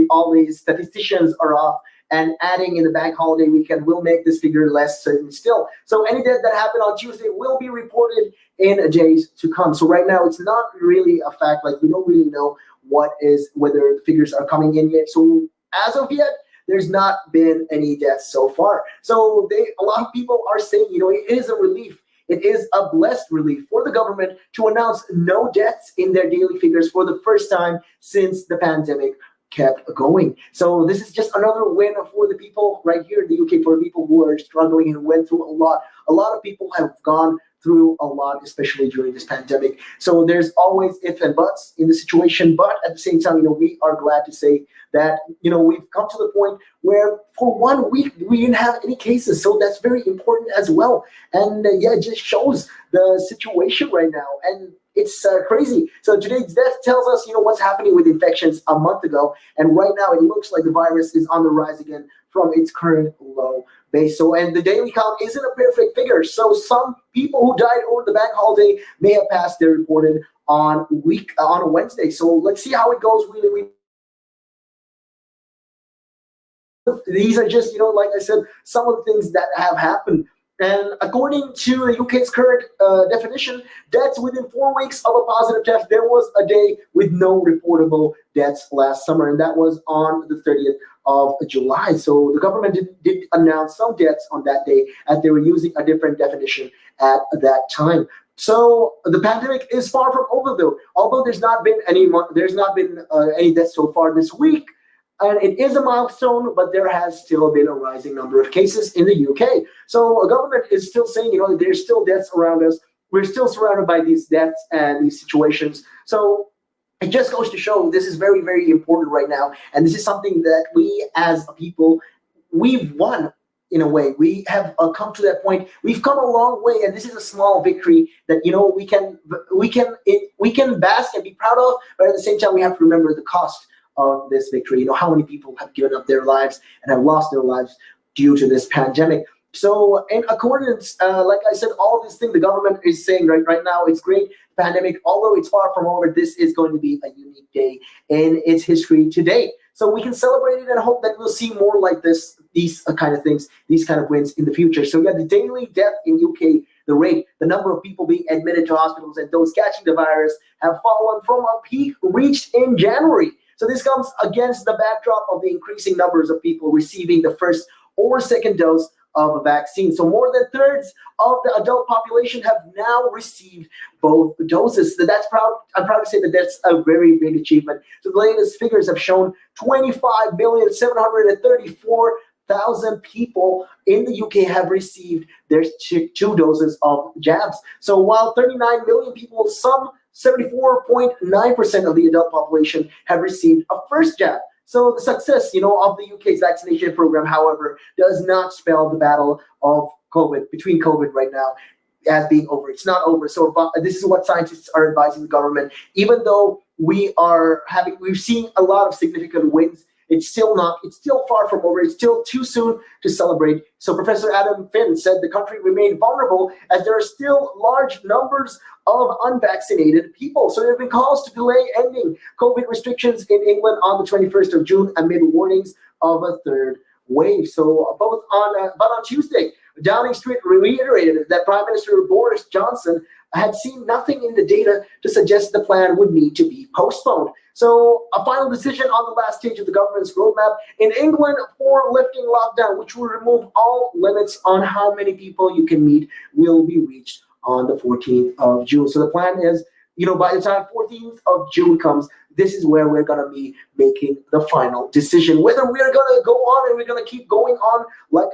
all these statisticians are off, and adding in the bank holiday weekend will make this figure less certain still. So any death that happened on Tuesday will be reported in days to come. So right now it's not really a fact. Like, we don't really know whether the figures are coming in yet. So as of yet, there's not been any deaths so far. So a lot of people are saying, it is a relief. It is a blessed relief for the government to announce no deaths in their daily figures for the first time since the pandemic kept going. So this is just another win for the people right here in the UK, for people who are struggling and went through a lot. A lot of people have gone through a lot, especially during this pandemic. So there's always ifs and buts in the situation, but at the same time, we are glad to say that, we've come to the point where for 1 week we didn't have any cases. So that's very important as well. And it just shows the situation right now. And it's crazy. So today's death tells us, what's happening with infections a month ago. And right now it looks like the virus is on the rise again from its current low base. So, and the daily count isn't a perfect figure. So some people who died over the bank holiday may have passed their reported on a Wednesday. So let's see how it goes. Really. These are just, like I said, some of the things that have happened. And according to the UK's current definition, deaths within 4 weeks of a positive test, there was a day with no reportable deaths last summer, and that was on the 30th of July. So the government did announce some deaths on that day, as they were using a different definition at that time. So the pandemic is far from over, though. Although there's not been any deaths so far this week. And it is a milestone, but there has still been a rising number of cases in the UK. So a government is still saying, there's still deaths around us. We're still surrounded by these deaths and these situations. So it just goes to show this is very, very important right now. And this is something that we as a people, we've won in a way. We have come to that point. We've come a long way. And this is a small victory that, we can bask and be proud of. But at the same time, we have to remember the cost of this victory. How many people have given up their lives and have lost their lives due to this pandemic. So in accordance, like I said, all these things the government is saying right now, it's great. Pandemic, although it's far from over, this is going to be a unique day in its history today. So we can celebrate it and hope that we'll see more like these kind of things, these kind of wins in the future. So we got the daily death in UK, the number of people being admitted to hospitals and those catching the virus have fallen from a peak reached in January. So this comes against the backdrop of the increasing numbers of people receiving the first or second dose of a vaccine. So more than thirds of the adult population have now received both doses. So I'm proud to say that that's a very big achievement. So the latest figures have shown 25,734,000 people in the UK have received their two doses of jabs. So while 39 million people, some 74.9% of the adult population have received a first jab. So the success, of the UK's vaccination program, however, does not spell the battle of COVID, between COVID right now, as being over. It's not over. So this is what scientists are advising the government. Even though we've seen a lot of significant wins, it's still far from over. It's still too soon to celebrate. So Professor Adam Finn said the country remained vulnerable as there are still large numbers of unvaccinated people. So there have been calls to delay ending COVID restrictions in England on the 21st of June amid warnings of a third wave. So but on Tuesday, Downing Street reiterated that Prime Minister Boris Johnson had seen nothing in the data to suggest the plan would need to be postponed. So a final decision on the last stage of the government's roadmap in England for lifting lockdown, which will remove all limits on how many people you can meet, will be reached on the 14th of June. So the plan is, by the time 14th of June comes, this is where we're going to be making the final decision, whether we're going to go on and we're going to keep going on like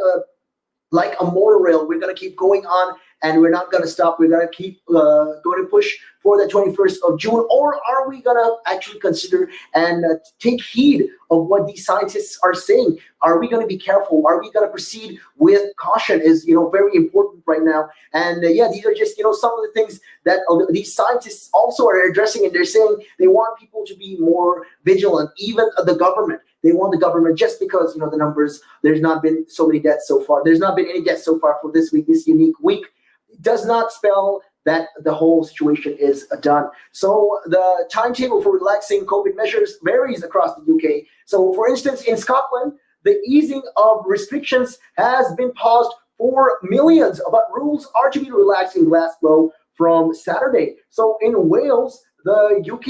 a monorail. We're going to keep going on and we're not going to stop. We're going to keep going to push for the 21st of June, or are we going to actually consider and take heed of what these scientists are saying? Are we going to be careful? Are we going to proceed with caution? Is very important right now. And these are just some of the things that these scientists also are addressing, and they're saying they want people to be more vigilant, even the government. They want the government, just because the numbers, there's not been so many deaths so far. There's not been any deaths so far for this week, this unique week. It does not spell that the whole situation is done. So the timetable for relaxing COVID measures varies across the UK. So for instance, in Scotland, the easing of restrictions has been paused for millions, but rules are to be relaxed in Glasgow from Saturday. So in Wales, the UK,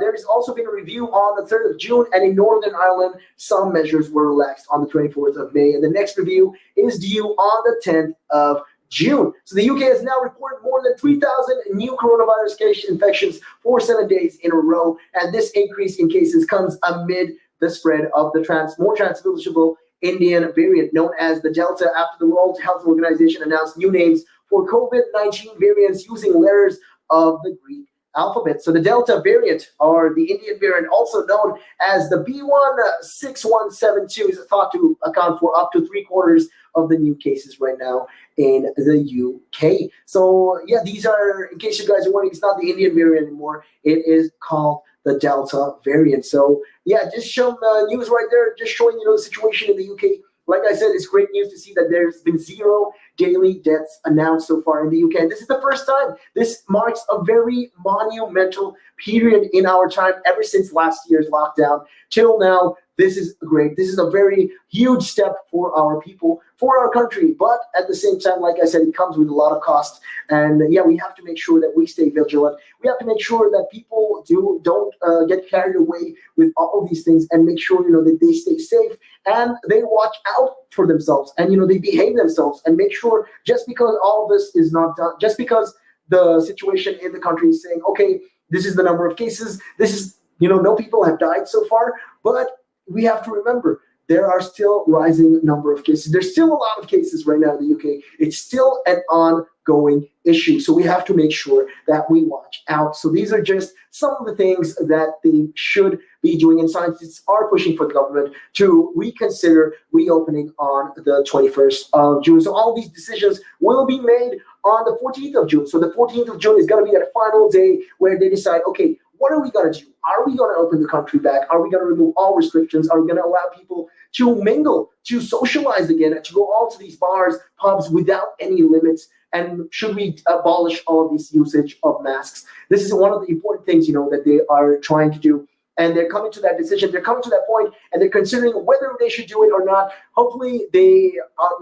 there has also been a review on the 3rd of June, and in Northern Ireland, some measures were relaxed on the 24th of May, and the next review is due on the 10th of June. So the UK has now reported more than 3,000 new coronavirus case infections for 7 days in a row, and this increase in cases comes amid the spread of the more transmissible Indian variant known as the Delta, after the World Health Organization announced new names for COVID-19 variants using letters of the Greek alphabet. So the Delta variant, or the Indian variant, also known as the B.1.6172, is thought to account for up to 3/4 of the new cases right now in the UK. So these are, in case you guys are wondering, it's not the Indian variant anymore. It is called the Delta variant. So just some news right there, just showing the situation in the UK. Like I said, it's great news to see that there's been 0 daily deaths announced so far in the UK. And this is the first time. This marks a very monumental period in our time ever since last year's lockdown till now. This is great. This is a very huge step for our people, for our country. But at the same time, like I said, it comes with a lot of cost. And we have to make sure that we stay vigilant. We have to make sure that people don't get carried away with all of these things, and make sure that they stay safe and they watch out for themselves, and they behave themselves, and make sure, just because all of this is not done, just because the situation in the country is saying, okay, this is the number of cases, this is no people have died so far, but we have to remember there are still rising number of cases. There's still a lot of cases right now in the UK. It's still an ongoing issue. So we have to make sure that we watch out. So these are just some of the things that they should be doing, and scientists are pushing for the government to reconsider reopening on the 21st of June. So all these decisions will be made on the 14th of June. So the 14th of June is going to be that final day where they decide, okay, what are we going to do? Are we going to open the country back? Are we going to remove all restrictions? Are we going to allow people to mingle, to socialize again, and to go all to these bars, pubs without any limits? And should we abolish all of this usage of masks? This is one of the important things, that they are trying to do. And they're coming to that decision. They're coming to that point, and they're considering whether they should do it or not. Hopefully, they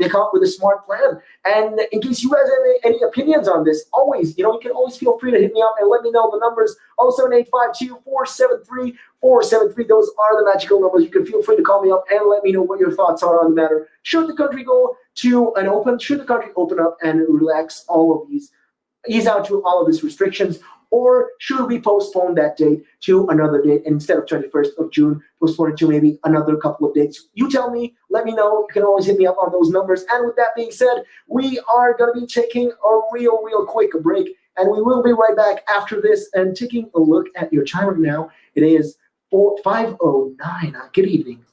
come up with a smart plan. And in case you guys have any opinions on this, always, you can always feel free to hit me up and let me know. The numbers 07852-473-473. Those are the magical numbers. You can feel free to call me up and let me know what your thoughts are on the matter. Should the country should the country open up and relax ease out to all of these restrictions? Or should we postpone that date to another date, and instead of 21st of June, postpone it to maybe another couple of dates? You tell me, let me know. You can always hit me up on those numbers. And with that being said, we are going to be taking a real quick break. and we will be right back after this. And taking a look at your time right now, it is 5:09. Good evening.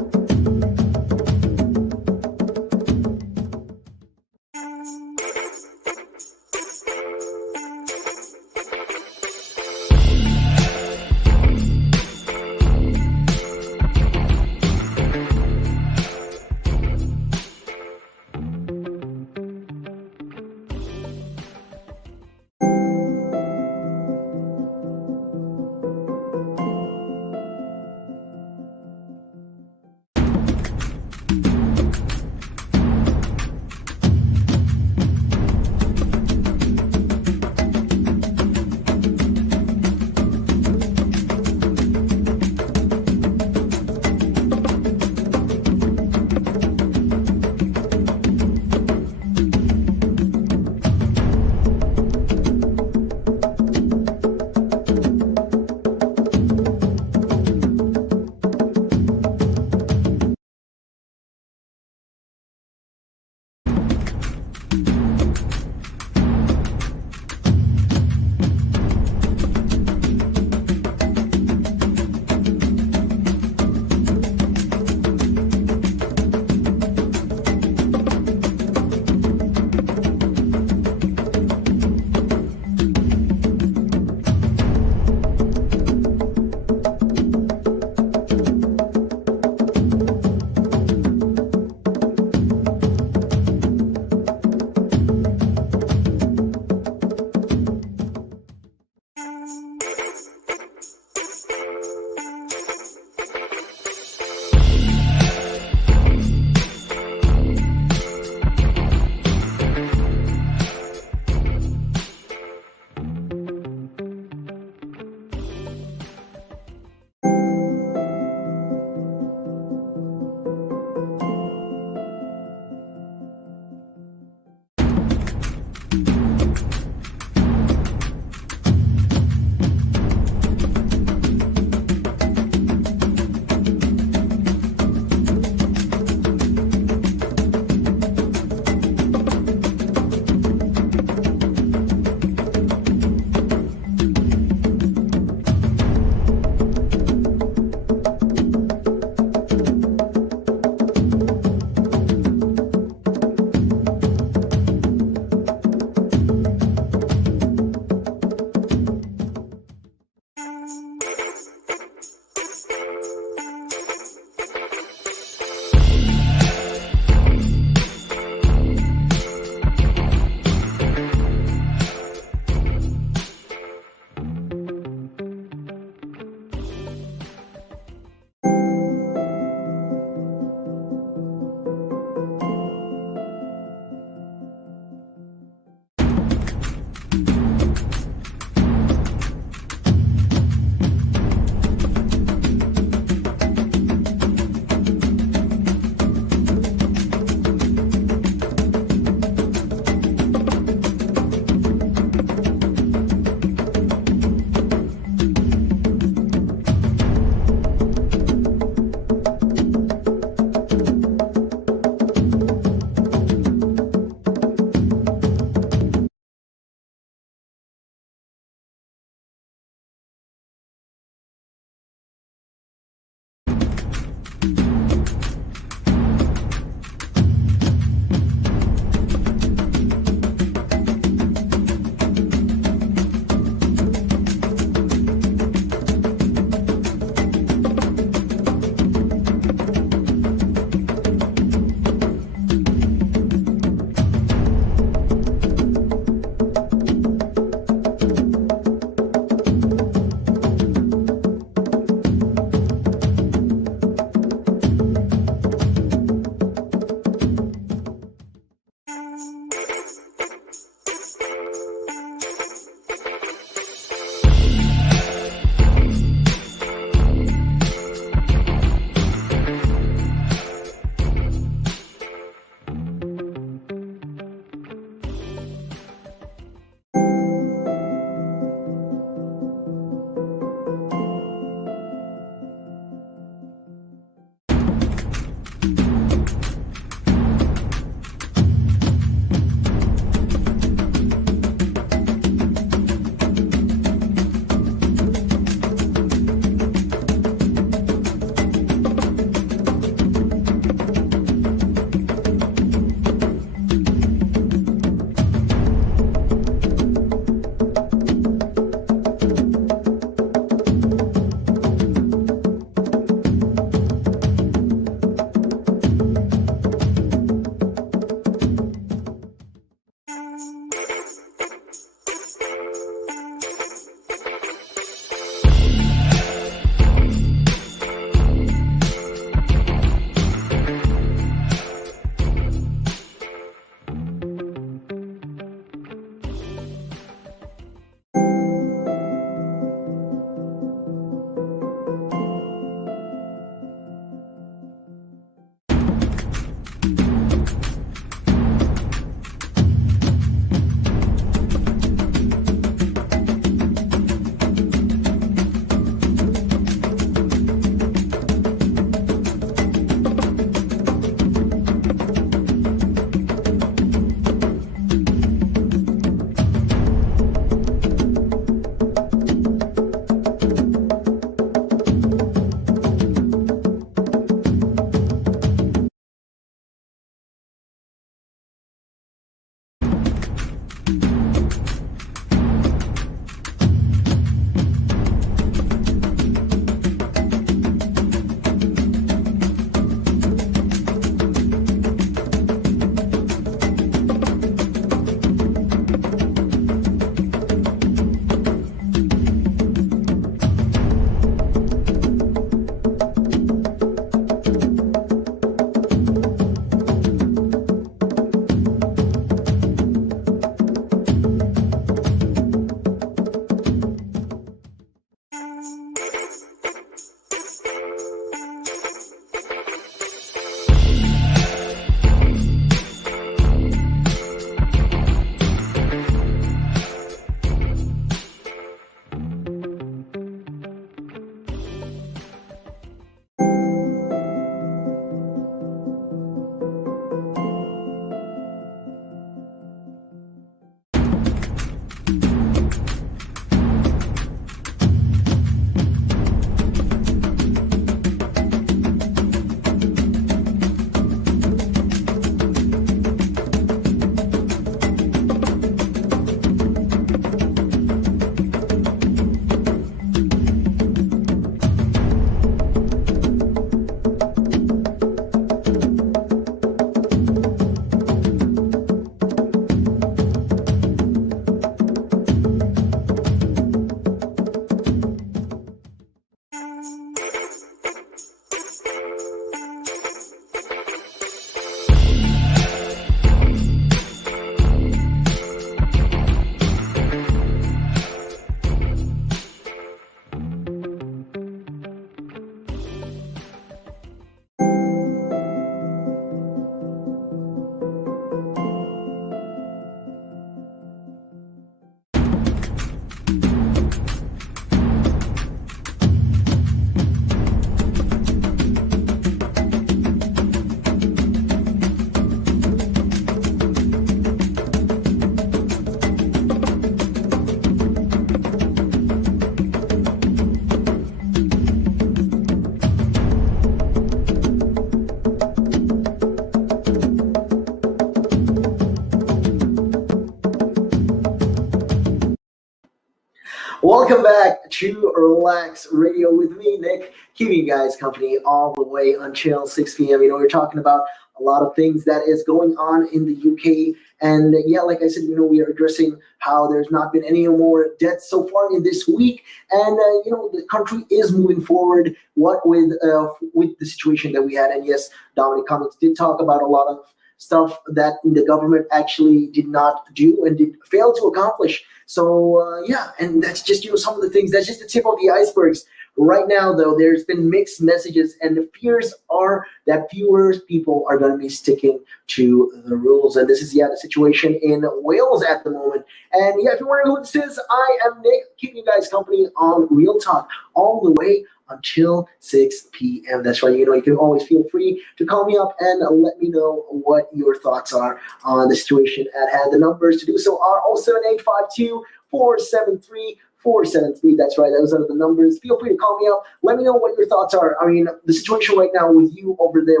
Welcome back to Relax Radio with me, Nick, keeping you guys company all the way until 6 p.m. We're talking about a lot of things that is going on in the UK. And yeah, like I said, we are addressing how there's not been any more deaths so far in this week. And, the country is moving forward with the situation that we had. And yes, Dominic Cummings did talk about a lot of stuff that the government actually did not do and did fail to accomplish. So and that's just some of the things. That's just the tip of the icebergs. Right now, though, there's been mixed messages, and the fears are that fewer people are going to be sticking to the rules. And this is the situation in Wales at the moment. And if you wonder who this is, I am Nick, keeping you guys company on Real Talk all the way until 6 p.m. That's right. You can always feel free to call me up and let me know what your thoughts are on the situation at hand. The numbers to do so are 07852 473 473. That's right. Those are the numbers. Feel free to call me up. Let me know what your thoughts are. The situation right now with you over there,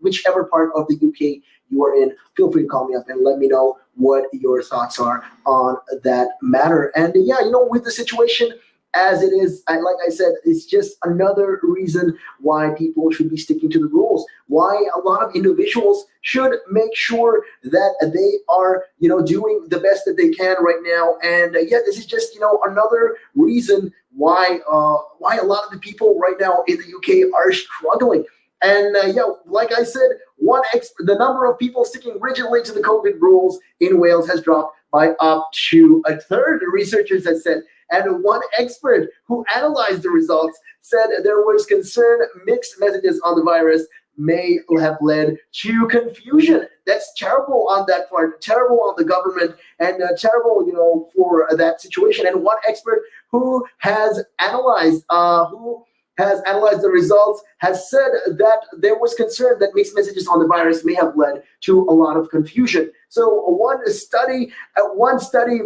whichever part of the UK you are in, feel free to call me up and let me know what your thoughts are on that matter. And with the situation as it is, like I said, it's just another reason why people should be sticking to the rules, why a lot of individuals should make sure that they are, doing the best that they can right now. And this is just, another reason why a lot of the people right now in the UK are struggling. And like I said, the number of people sticking rigidly to the COVID rules in Wales has dropped by up to a third, researchers have said. And one expert who analyzed the results said there was concern mixed messages on the virus may have led to confusion. That's terrible on that part, terrible on the government, and terrible, for that situation. And one expert who has analyzed the results has said that there was concern that mixed messages on the virus may have led to a lot of confusion. So one study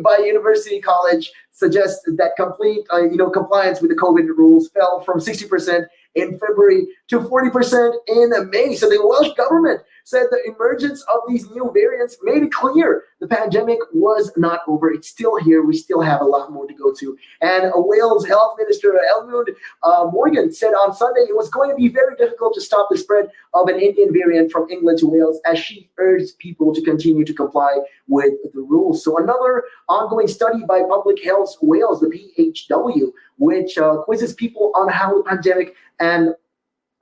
by University College suggests that compliance with the COVID rules fell from 60% in February to 40% in May. So the Welsh government said the emergence of these new variants made it clear the pandemic was not over. It's still here. We still have a lot more to go to. And Wales Health Minister Elmund Morgan said on Sunday it was going to be very difficult to stop the spread of an Indian variant from England to Wales, as she urged people to continue to comply with the rules. So another ongoing study by Public Health Wales, the PHW, which quizzes people on how the pandemic and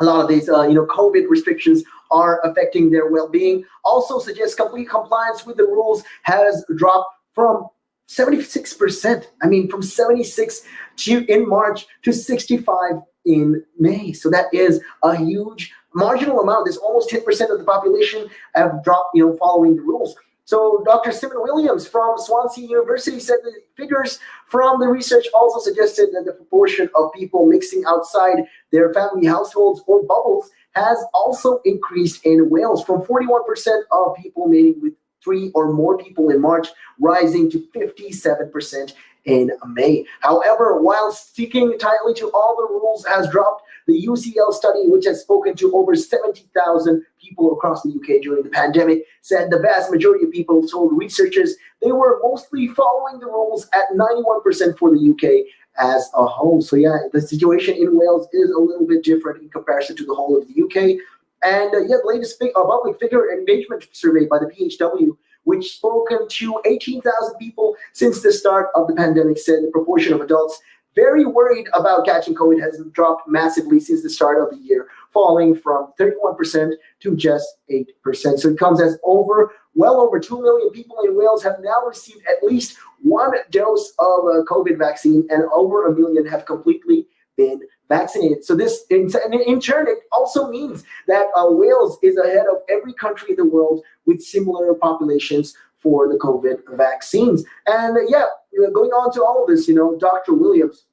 a lot of these, COVID restrictions are affecting their well-being, also suggests complete compliance with the rules has dropped from 76%. From 76 in March to 65 in May. So that is a huge marginal amount. There's almost 10% of the population have dropped, following the rules. So Dr. Simon Williams from Swansea University said the figures from the research also suggested that the proportion of people mixing outside their family households or bubbles has also increased in Wales, from 41% of people meeting with 3 or more people in March, rising to 57% in May. However, while sticking tightly to all the rules has dropped, the UCL study, which has spoken to over 70,000 people across the UK during the pandemic, said the vast majority of people told researchers they were mostly following the rules at 91% for the UK as a whole. So the situation in Wales is a little bit different in comparison to the whole of the UK. And the latest public figure engagement survey by the PHW, which spoken to 18,000 people since the start of the pandemic, said the proportion of adults very worried about catching COVID has dropped massively since the start of the year, falling from 31% to just 8%. So it comes as well over 2 million people in Wales have now received at least one dose of a COVID vaccine, and over 1 million have completely been vaccinated. So this, in turn, it also means that Wales is ahead of every country in the world with similar populations for the COVID vaccines. And going on to all of this, Dr. Williams,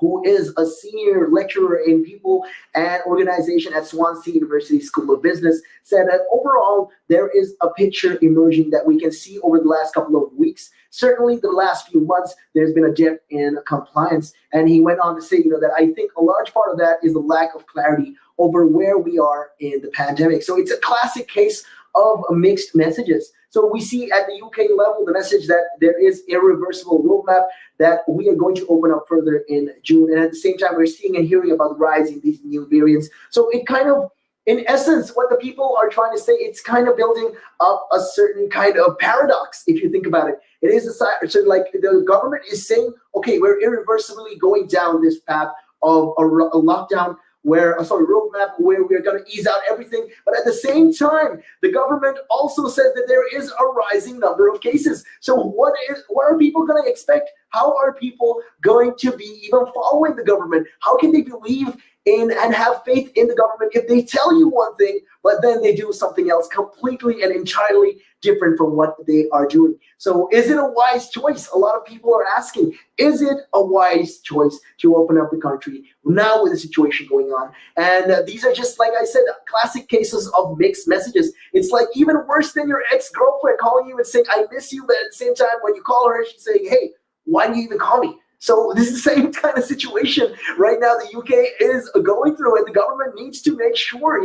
who is a senior lecturer in people and organization at Swansea University School of Business, said that overall there is a picture emerging that we can see over the last couple of weeks. Certainly the last few months, there's been a dip in compliance. And he went on to say, that I think a large part of that is the lack of clarity over where we are in the pandemic. So it's a classic case of mixed messages. So we see at the UK level the message that there is irreversible roadmap that we are going to open up further in June. And at the same time, we're seeing and hearing about rising these new variants. So it kind of, in essence, what the people are trying to say, it's kind of building up a certain kind of paradox, if you think about it. It is a sort of like the government is saying, okay, we're irreversibly going down this path of a lockdown roadmap where we're going to ease out everything. But at the same time, the government also says that there is a rising number of cases. So what are people going to expect? How are people going to be even following the government? How can they believe in and have faith in the government if they tell you one thing, but then they do something else completely and entirely different from what they are doing? So is it a wise choice? A lot of people are asking, is it a wise choice to open up the country now with the situation going on? And these are just, like I said, classic cases of mixed messages. It's like even worse than your ex-girlfriend calling you and saying, I miss you, but at the same time, when you call her, she's saying, hey, why do you even call me? So this is the same kind of situation right now the UK is going through, and the government needs to make sure,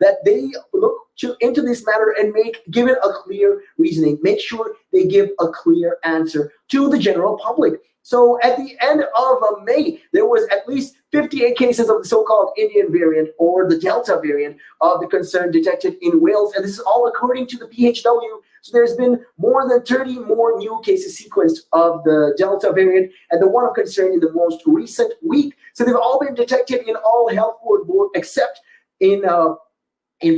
that they look into this matter and give it a clear reasoning. Make sure they give a clear answer to the general public. So at the end of May, there was at least 58 cases of the so-called Indian variant or the Delta variant of the concern detected in Wales. And this is all according to the PHW. So there's been more than 30 more new cases sequenced of the Delta variant and the one of concern in the most recent week. So they've all been detected in all health board except in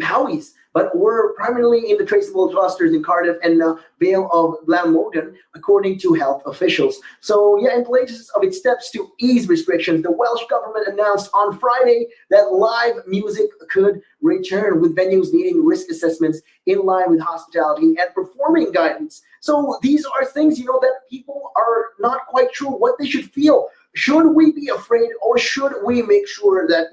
Powys, but were primarily in the traceable clusters in Cardiff and Vale of Glamorgan, according to health officials. So yeah, in the latest of its steps to ease restrictions, the Welsh government announced on Friday that live music could return, with venues needing risk assessments in line with hospitality and performing guidance. So these are things, that people are not quite sure what they should feel. Should we be afraid, or should we make sure that,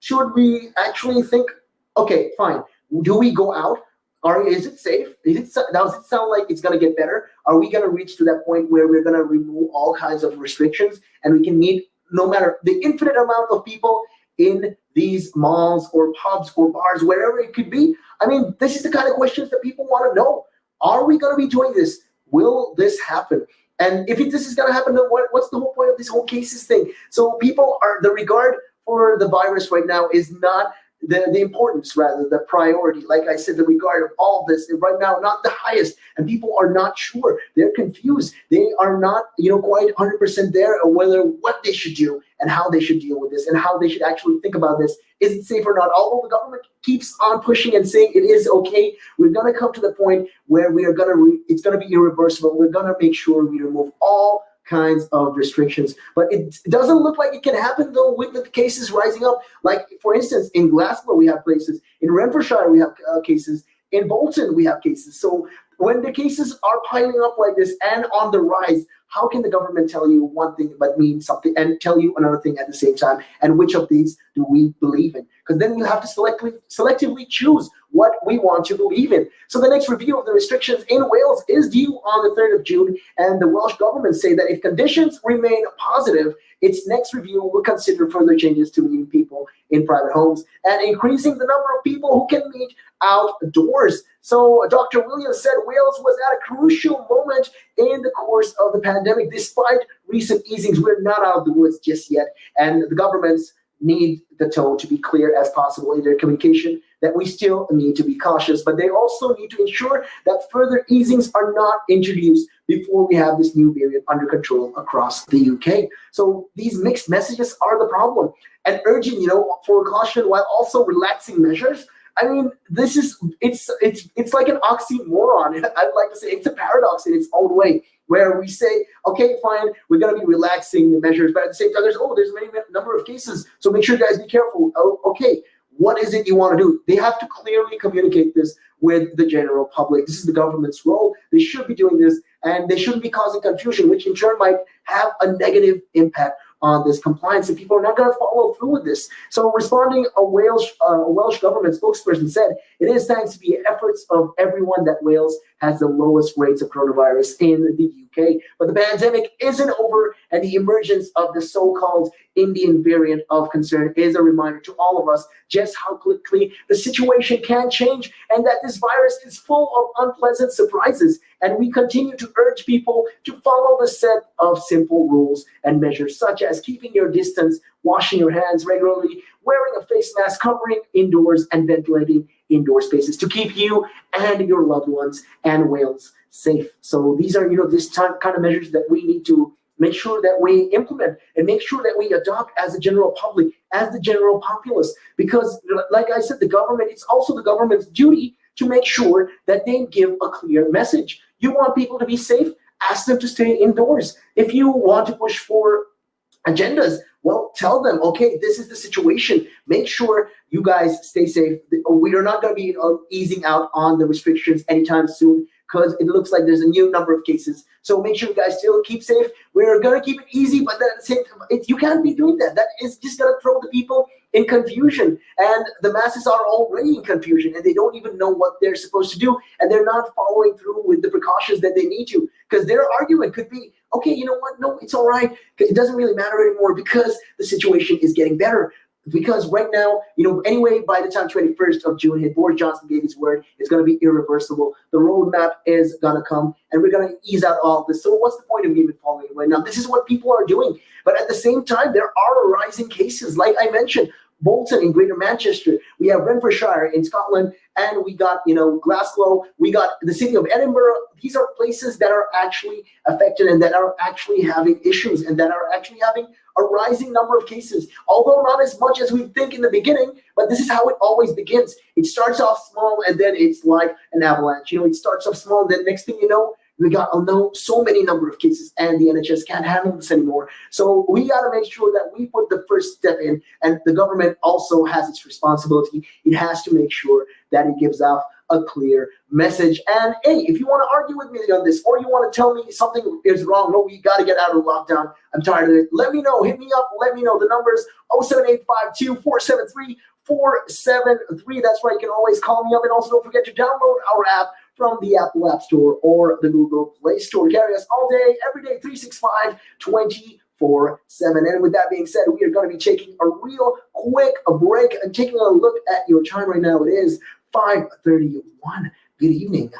should we actually think, okay, fine, do we go out? Or is it safe? Does it sound like it's going to get better? Are we going to reach to that point where we're going to remove all kinds of restrictions and we can meet no matter the infinite amount of people in these malls or pubs or bars, wherever it could be? I mean, this is the kind of questions that people want to know. Are we going to be doing this? Will this happen? And if this is going to happen, then what's the whole point of this whole cases thing? So the regard for the virus right now is not the importance, rather the priority. Like I said, the regard of all of this is right now not the highest, and people are not sure. They're confused. They are not, quite 100% there on whether what they should do and how they should deal with this and how they should actually think about this. Is it safe or not? Although the government keeps on pushing and saying it is okay, we're going to come to the point where it's going to be irreversible. We're going to make sure we remove all kinds of restrictions. But it doesn't look like it can happen, though, with the cases rising up. Like, for instance, in Glasgow, we have places. In Renfrewshire, we have cases. In Bolton, we have cases. So when the cases are piling up like this and on the rise, how can the government tell you one thing but mean something and tell you another thing at the same time? And which of these do we believe in? Because then we'll have to selectively choose what we want to believe in. So the next review of the restrictions in Wales is due on the 3rd of June, and the Welsh government say that if conditions remain positive, its next review will consider further changes to meeting people in private homes and increasing the number of people who can meet outdoors. So Dr. Williams said Wales was at a crucial moment in the course of the pandemic. Despite recent easings, we're not out of the woods just yet, and the governments need the tone to be clear as possible in their communication, that we still need to be cautious, but they also need to ensure that further easings are not introduced before we have this new variant under control across the UK. So these mixed messages are the problem, and urging, for caution while also relaxing measures. I mean, it's like an oxymoron. I'd like to say it's a paradox in its own way, where we say, okay, fine, we're going to be relaxing the measures, but at the same time, there's a many number of cases, so make sure you guys be careful. Oh, okay, what is it you want to do? They have to clearly communicate this with the general public. This is the government's role. They should be doing this, and they shouldn't be causing confusion, which in turn might have a negative impact on this compliance, and people are not going to follow through with this. So responding, a Welsh government spokesperson said, it is thanks to the efforts of everyone that Wales has the lowest rates of coronavirus in the UK. But the pandemic isn't over, and the emergence of the so-called Indian variant of concern is a reminder to all of us just how quickly the situation can change, and that this virus is full of unpleasant surprises. And we continue to urge people to follow the set of simple rules and measures, such as keeping your distance, washing your hands regularly, wearing a face mask, covering indoors, and ventilating indoor spaces to keep you and your loved ones and whales safe. So these are, this kind of measures that we need to make sure that we implement and make sure that we adopt as a general public, as the general populace. Because, like I said, it's also the government's duty to make sure that they give a clear message. You want people to be safe? Ask them to stay indoors. If you want to push for agendas, well, tell them, okay, this is the situation. Make sure you guys stay safe. We are not going to be easing out on the restrictions anytime soon, because it looks like there's a new number of cases. So make sure you guys still keep safe. We're going to keep it easy, but at the same time, you can't be doing that. That is just going to throw the people in confusion. And the masses are already in confusion, and they don't even know what they're supposed to do, and they're not following through with the precautions that they need to, because their argument could be, okay, you know what? No, it's all right. It doesn't really matter anymore because the situation is getting better. Because right now, anyway, by the time 21st of June hit, Boris Johnson gave his word, it's going to be irreversible. The roadmap is going to come, and we're going to ease out all this. So what's the point of even following it right now? This is what people are doing. But at the same time, there are rising cases. Like I mentioned, Bolton in Greater Manchester, we have Renfrewshire in Scotland, and we got, Glasgow, we got the city of Edinburgh. These are places that are actually affected and that are actually having issues and that are actually having a rising number of cases, although not as much as we think in the beginning, but this is how it always begins. It starts off small, and then it's like an avalanche. It starts off small, and then next thing you know, we got so many number of cases, and the NHS can't handle this anymore. So we got to make sure that we put the first step in, and the government also has its responsibility. It has to make sure that it gives out a clear message. And hey, if you want to argue with me on this, or you want to tell me something is wrong, no, we got to get out of lockdown, I'm tired of it, let me know. Hit me up. Let me know. The number is 07852-473-473. That's right. You can always call me up. And also don't forget to download our app from the Apple App Store or the Google Play Store. Carry us all day, every day, 365, 24/7. And with that being said, we are going to be taking a real quick break and taking a look at your time right now. It is 5:31. Good evening.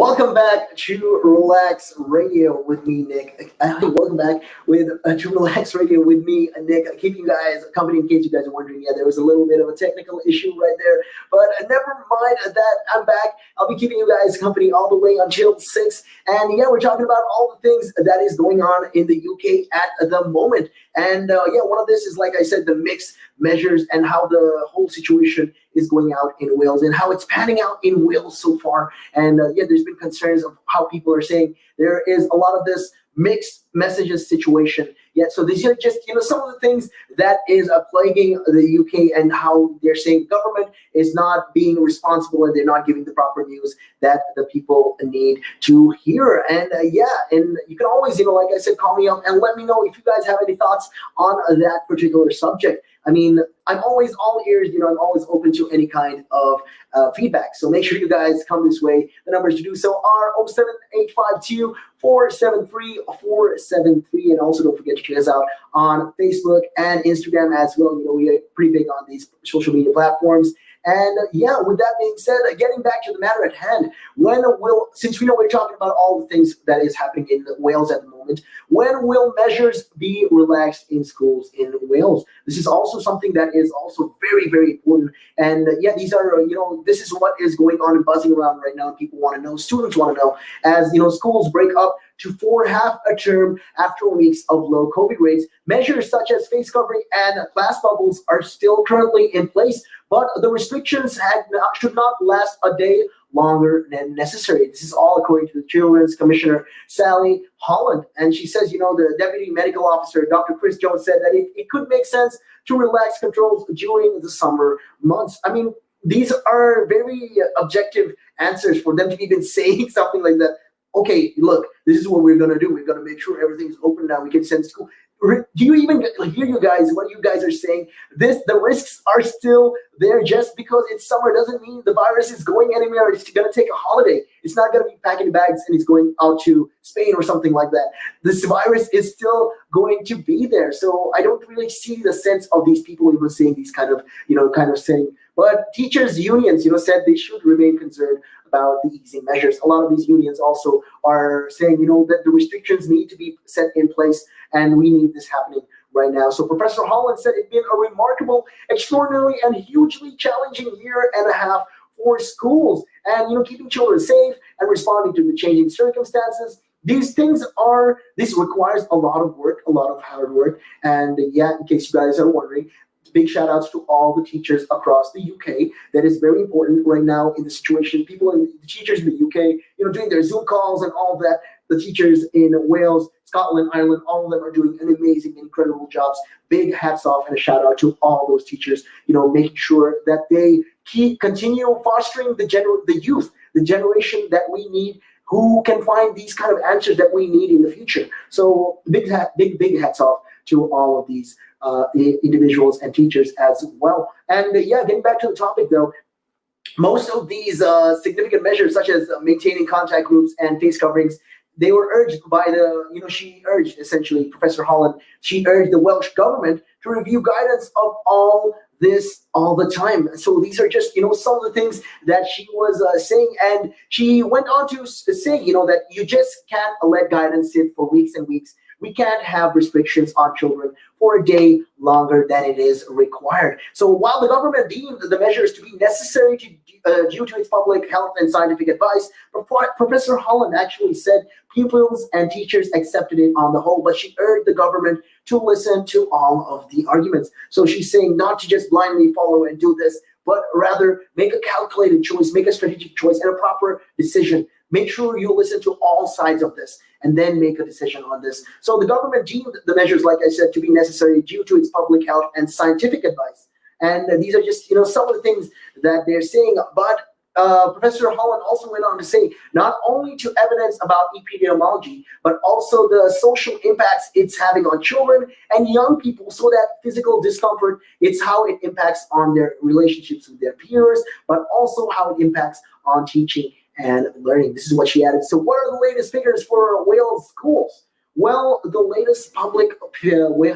Welcome back to Relax Radio with me, Nick. Welcome back to Relax Radio with me, Nick. Keeping you guys company in case you guys are wondering. Yeah, there was a little bit of a technical issue right there, but never mind that. I'm back. I'll be keeping you guys company all the way until 6. And yeah, we're talking about all the things that is going on in the UK at the moment. And yeah, one of this is, like I said, the mixed measures and how the whole situation is going out in Wales and how it's panning out in Wales so far. And yeah, there's been concerns of how people are saying there is a lot of this mixed messages situation. Yeah, so these are just, some of the things that is plaguing the UK and how they're saying government is not being responsible and they're not giving the proper news that the people need to hear. And yeah, and you can always, like I said, call me up and let me know if you guys have any thoughts on that particular subject. I mean, I'm always all ears, I'm always open to any kind of feedback. So make sure you guys come this way. The numbers to do so are 07852 473 473. And also don't forget to check us out on Facebook and Instagram as well. We are pretty big on these social media platforms. And yeah, with that being said, getting back to the matter at hand, since we know we're talking about all the things that is happening in Wales at the moment, when will measures be relaxed in schools in Wales? This is also something that is also very, very important. And yeah, these are, this is what is going on and buzzing around right now. People want to know, students want to know, as, schools break up to for half a term after weeks of low COVID rates. Measures such as face covering and class bubbles are still currently in place, but the restrictions should not last a day longer than necessary. This is all according to the Children's Commissioner, Sally Holland. And she says, the Deputy Medical Officer, Dr. Chris Jones, said that it could make sense to relax controls during the summer months. I mean, these are very objective answers for them to even saying something like that. Okay, look, this is what we're going to do. We're going to make sure everything's open now. We can send school. Do you even hear you guys, what you guys are saying? The risks are still there. Just because it's summer doesn't mean the virus is going anywhere. It's going to take a holiday. It's not going to be packing bags and it's going out to Spain or something like that. This virus is still going to be there. So I don't really see the sense of these people even saying these kind of saying. But teachers' unions, said they should remain concerned about the easing measures. A lot of these unions also are saying, that the restrictions need to be set in place and we need this happening right now. So Professor Holland said it's been a remarkable, extraordinary, and hugely challenging year and a half for schools and, keeping children safe and responding to the changing circumstances. This requires a lot of work, a lot of hard work. And yeah, in case you guys are wondering, big shout outs to all the teachers across the UK. That is very important right now in the situation. The teachers in the UK, doing their Zoom calls and all of that. The teachers in Wales, Scotland, Ireland, all of them are doing an amazing, incredible jobs. Big hats off and a shout out to all those teachers, making sure that they continue fostering the youth, the generation that we need, who can find these kind of answers that we need in the future. So big hats off to all of these individuals and teachers as well. And yeah, getting back to the topic though, most of these significant measures such as maintaining contact groups and face coverings, they were urged by she urged essentially, Professor Holland, she urged the Welsh government to review guidance of all this all the time. So these are just, some of the things that she was saying. And she went on to say, that you just can't let guidance sit for weeks and weeks. We can't have restrictions on children for a day longer than it is required. So while the government deemed the measures to be necessary due to its public health and scientific advice, Professor Holland actually said pupils and teachers accepted it on the whole, but she urged the government to listen to all of the arguments. So she's saying not to just blindly follow and do this, but rather make a calculated choice, make a strategic choice and a proper decision. Make sure you listen to all sides of this and then make a decision on this. So the government deemed the measures, like I said, to be necessary due to its public health and scientific advice. And these are just, some of the things that they're saying. But Professor Holland also went on to say, not only to evidence about epidemiology, but also the social impacts it's having on children and young people, so that physical discomfort, it's how it impacts on their relationships with their peers, but also how it impacts on teaching and learning. This is what she added. So what are the latest figures for Wales schools? Well, the latest public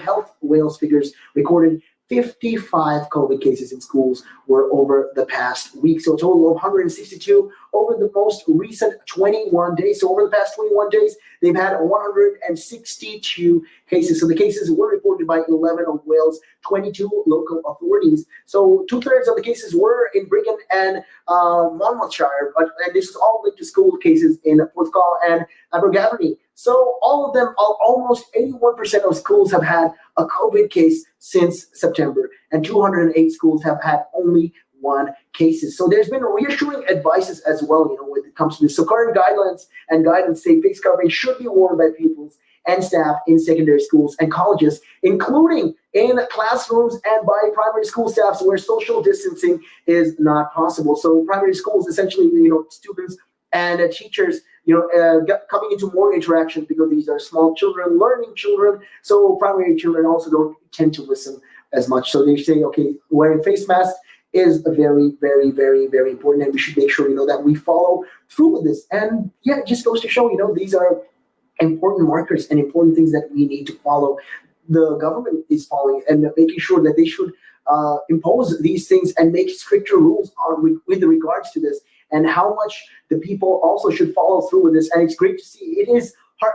health Wales figures recorded 55 COVID cases in schools were over the past week. So a total of 162 over the most recent 21 days. So over the past 21 days, they've had 162 cases. So the cases were reported by 11 of Wales' 22 local authorities. So 2/3 of the cases were in Brigham and Monmouthshire, and this is all linked to school cases in Porthcawl and Abergavenny. So all of them, almost 81% of schools have had a COVID case since September, and 208 schools have had only one cases. So there's been reassuring advices as well, when it comes to this. So current guidelines and guidance say face covering should be worn by pupils and staff in secondary schools and colleges, including in classrooms and by primary school staffs where social distancing is not possible. So primary schools, essentially, students and teachers, coming into more interaction because these are small children, learning children. So primary children also don't tend to listen as much. So they say, okay, wearing face masks is very, very, very, very important, and we should make sure, that we follow through with this. And yeah, it just goes to show, these are important markers and important things that we need to follow. The government is following and making sure that they should impose these things and make stricter rules with regards to this, and how much the people also should follow through with this. And it's great to see. It is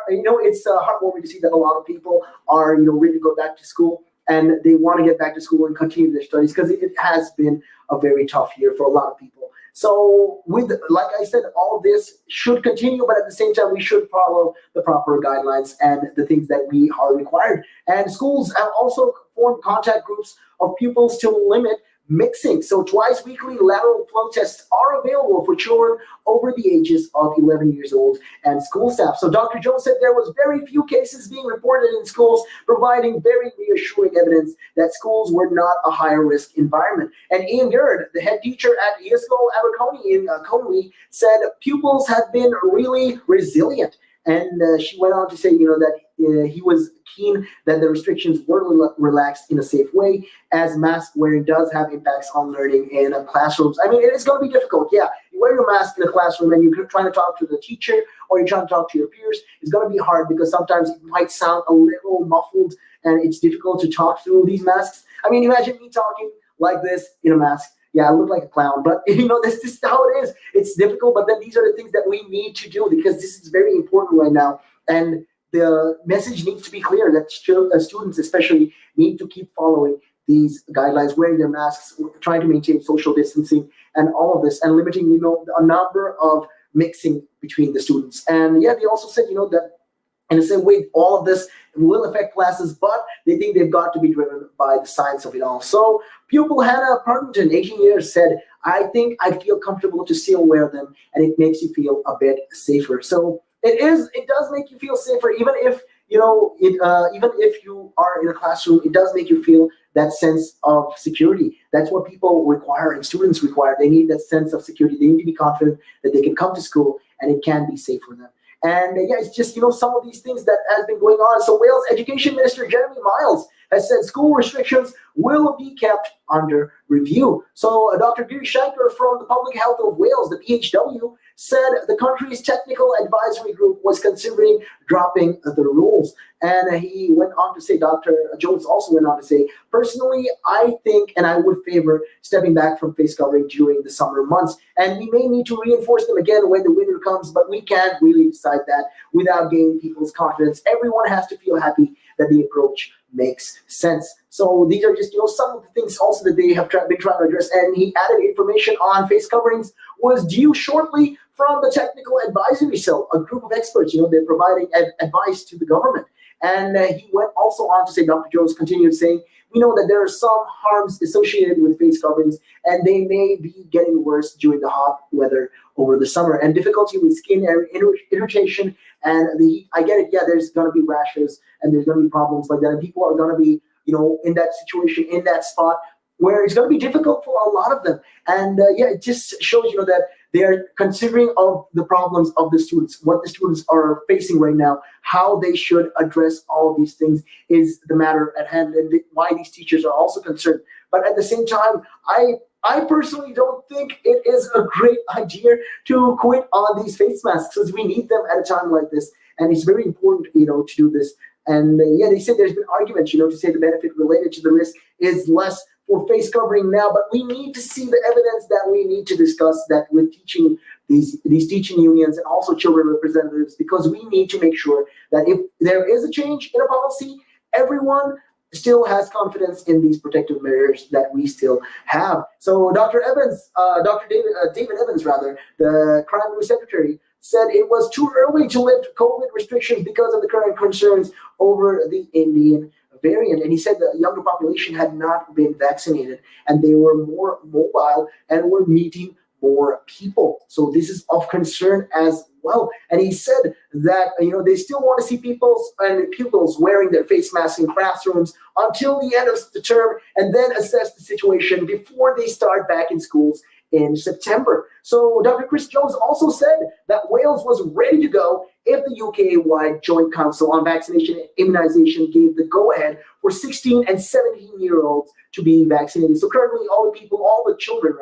it's heartwarming to see that a lot of people are, ready to go back to school, and they want to get back to school and continue their studies, because it has been a very tough year for a lot of people. So like I said, all of this should continue, but at the same time, we should follow the proper guidelines and the things that we are required. And schools have also formed contact groups of pupils to limit mixing. So twice weekly lateral flow tests are available for children over the ages of 11 years old and school staff. So Dr. Jones said there was very few cases being reported in schools, providing very reassuring evidence that schools were not a higher risk environment. And Ian Gerd, the head teacher at ESCO Aberconwy in Conwy, said pupils have been really resilient. And she went on to say, that he was keen that the restrictions were relaxed in a safe way, as mask wearing does have impacts on learning in classrooms. I mean, it is going to be difficult. Yeah, you wear your mask in a classroom and you're trying to talk to the teacher or you're trying to talk to your peers. It's going to be hard because sometimes it might sound a little muffled and it's difficult to talk through these masks. I mean, imagine me talking like this in a mask. Yeah, I look like a clown, but this is how it is. It's difficult, but then these are the things that we need to do, because this is very important right now. And the message needs to be clear that students especially need to keep following these guidelines, wearing their masks, trying to maintain social distancing and all of this, and limiting, a number of mixing between the students. And yeah, they also said, that in the same way, all of this will affect classes, but they think they've got to be driven by the science of it all. So pupil Hannah Partington, 18 years, said, I think I feel comfortable to still wear them, and it makes you feel a bit safer. So it does make you feel safer, even if, even if you are in a classroom, it does make you feel that sense of security. That's what people require and students require. They need that sense of security. They need to be confident that they can come to school and it can be safe for them. And yeah, it's just, some of these things that has been going on. So Wales Education Minister Jeremy Miles has said school restrictions will be kept under review. So Dr. Giri Shankar from the Public Health of Wales, the PHW, said the country's technical advisory group was considering dropping the rules. And he went on to say, Dr. Jones also went on to say, personally, I think and I would favor stepping back from face covering during the summer months. And we may need to reinforce them again when the winter comes, but we can't really decide that without gaining people's confidence. Everyone has to feel happy that the approach makes sense. So these are just, some of the things also that they have been trying to address. And he added information on face coverings was due shortly from the Technical Advisory Cell, a group of experts, they're providing advice to the government. And he went also on to say, Dr. Jones continued saying, we know that there are some harms associated with face coverings, and they may be getting worse during the hot weather over the summer, and difficulty with skin irritation and the heat. I get it. Yeah, there's going to be rashes and there's going to be problems like that. And people are going to be, in that situation, in that spot where it's going to be difficult for a lot of them. And yeah, it just shows, that they're considering of the problems of the students, what the students are facing right now, how they should address all of these things is the matter at hand, and why these teachers are also concerned. But at the same time, I personally don't think it is a great idea to quit on these face masks, because we need them at a time like this. And it's very important, to do this. And yeah, they said there's been arguments, to say the benefit related to the risk is less for face covering now, but we need to see the evidence that we need to discuss that with teaching these teaching unions and also children representatives, because we need to make sure that if there is a change in a policy, everyone still has confidence in these protective measures that we still have. So Dr. Evans, Dr. David Evans, rather, the Crime News Secretary, said it was too early to lift COVID restrictions because of the current concerns over the Indian variant. And he said the younger population had not been vaccinated and they were more mobile and were meeting more people. So this is of concern as well. And he said that, they still want to see pupils wearing their face masks in classrooms until the end of the term and then assess the situation before they start back in schools in September. So Dr. Chris Jones also said that Wales was ready to go if the UK-wide Joint Council on Vaccination and Immunization gave the go-ahead for 16 and 17-year-olds to be vaccinated. So currently all the children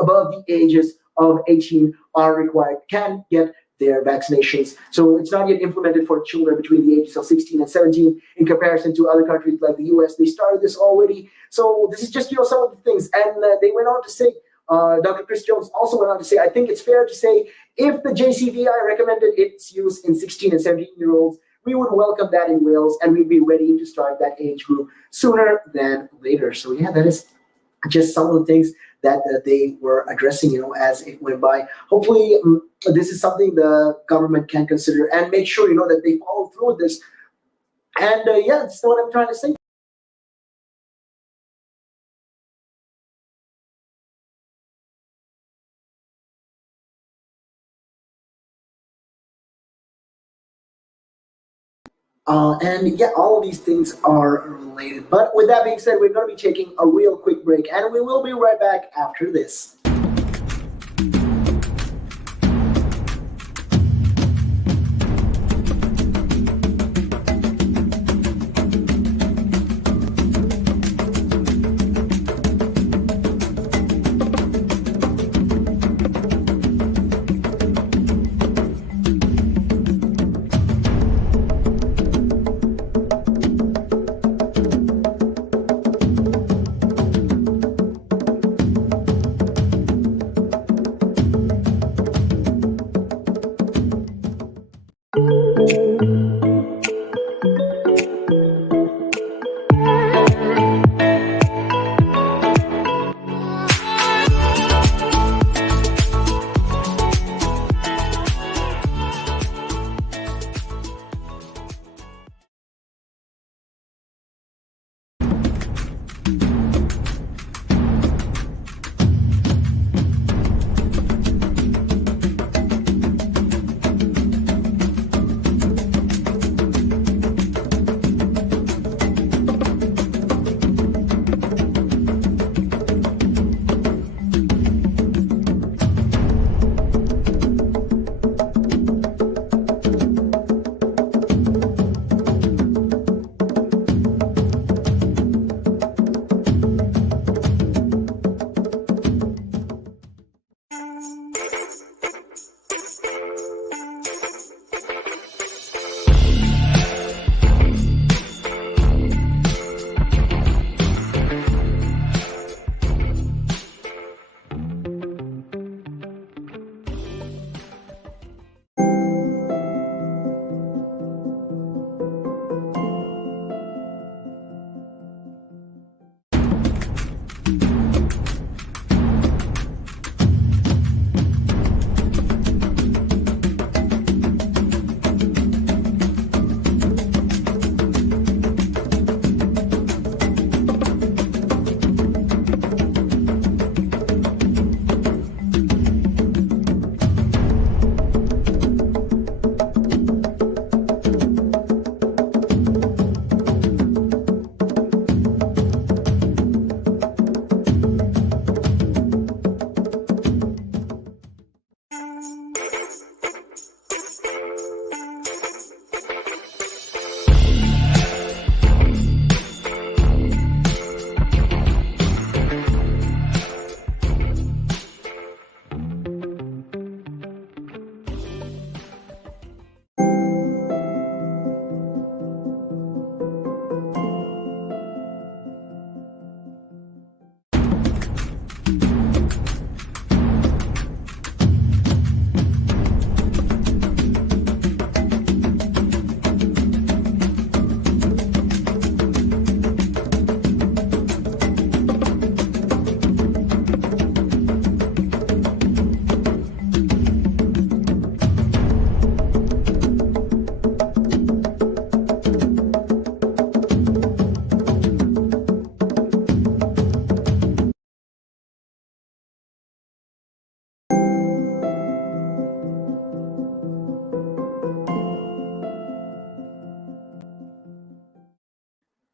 above the ages of 18 are required, can get their vaccinations. So it's not yet implemented for children between the ages of 16 and 17 in comparison to other countries like the US. They started this already. So this is just, some of the things. And they went on to say, Dr. Chris Jones also went on to say, I think it's fair to say if the JCVI recommended its use in 16 and 17-year-olds, we would welcome that in Wales and we'd be ready to start that age group sooner than later. So yeah, that is just some of the things that they were addressing, as it went by. Hopefully, this is something the government can consider and make sure, that they follow through with this. And that's what I'm trying to say. All of these things are related. But with that being said, we're going to be taking a real quick break, and we will be right back after this.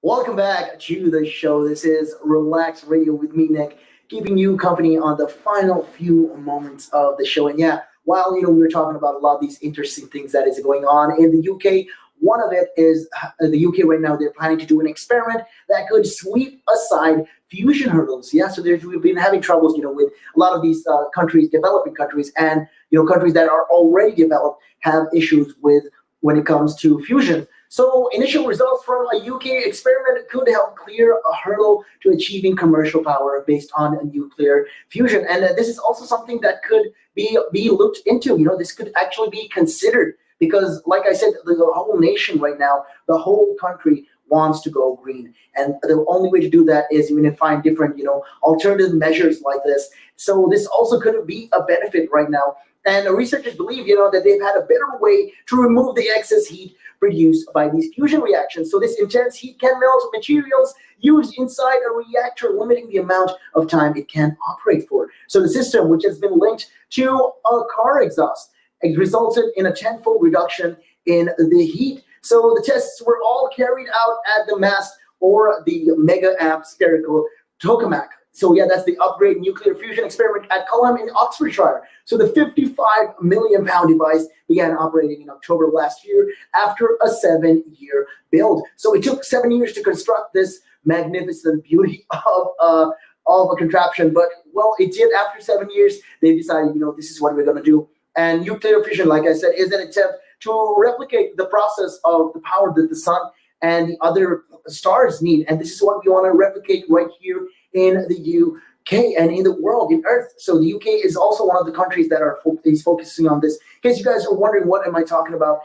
Welcome back to the show. This is Relax Radio with me, Nick, keeping you company on the final few moments of the show. And yeah, while we were talking about a lot of these interesting things that is going on in the UK, one of it is the UK right now. They're planning to do an experiment that could sweep aside fusion hurdles. Yeah, so we've been having troubles, with a lot of these countries, developing countries, and countries that are already developed have issues with when it comes to fusion. So initial results from a UK experiment could help clear a hurdle to achieving commercial power based on a nuclear fusion. And this is also something that could be looked into. This could actually be considered because, like I said, the whole nation right now, the whole country wants to go green. And the only way to do that is to find different, alternative measures like this. So this also could be a benefit right now. And researchers believe, that they've had a better way to remove the excess heat produced by these fusion reactions. So this intense heat can melt materials used inside a reactor, limiting the amount of time it can operate for. So the system, which has been linked to a car exhaust, it resulted in a tenfold reduction in the heat. So the tests were all carried out at the MAST, or the Mega Amp Spherical Tokamak. So yeah, that's the upgrade nuclear fusion experiment at Culham in Oxfordshire. So the 55 million pound device began operating in October last year after a 7-year build. So it took 7 years to construct this magnificent beauty of a contraption, but well, it did. After 7 years, they decided, this is what we're going to do. And nuclear fission, like I said, is an attempt to replicate the process of the power that the sun and the other stars need. And this is what we want to replicate right here in the UK and in the world, in Earth. So the UK is also one of the countries that is focusing on this. In case you guys are wondering, what am I talking about?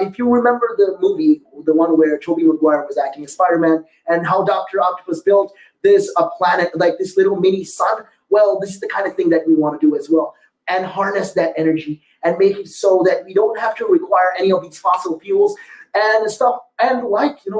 If you remember the movie, the one where Tobey Maguire was acting as Spider-Man, and how Dr. Octopus built this planet, like this little mini sun, well, this is the kind of thing that we want to do as well, and harness that energy and make it so that we don't have to require any of these fossil fuels and stuff. And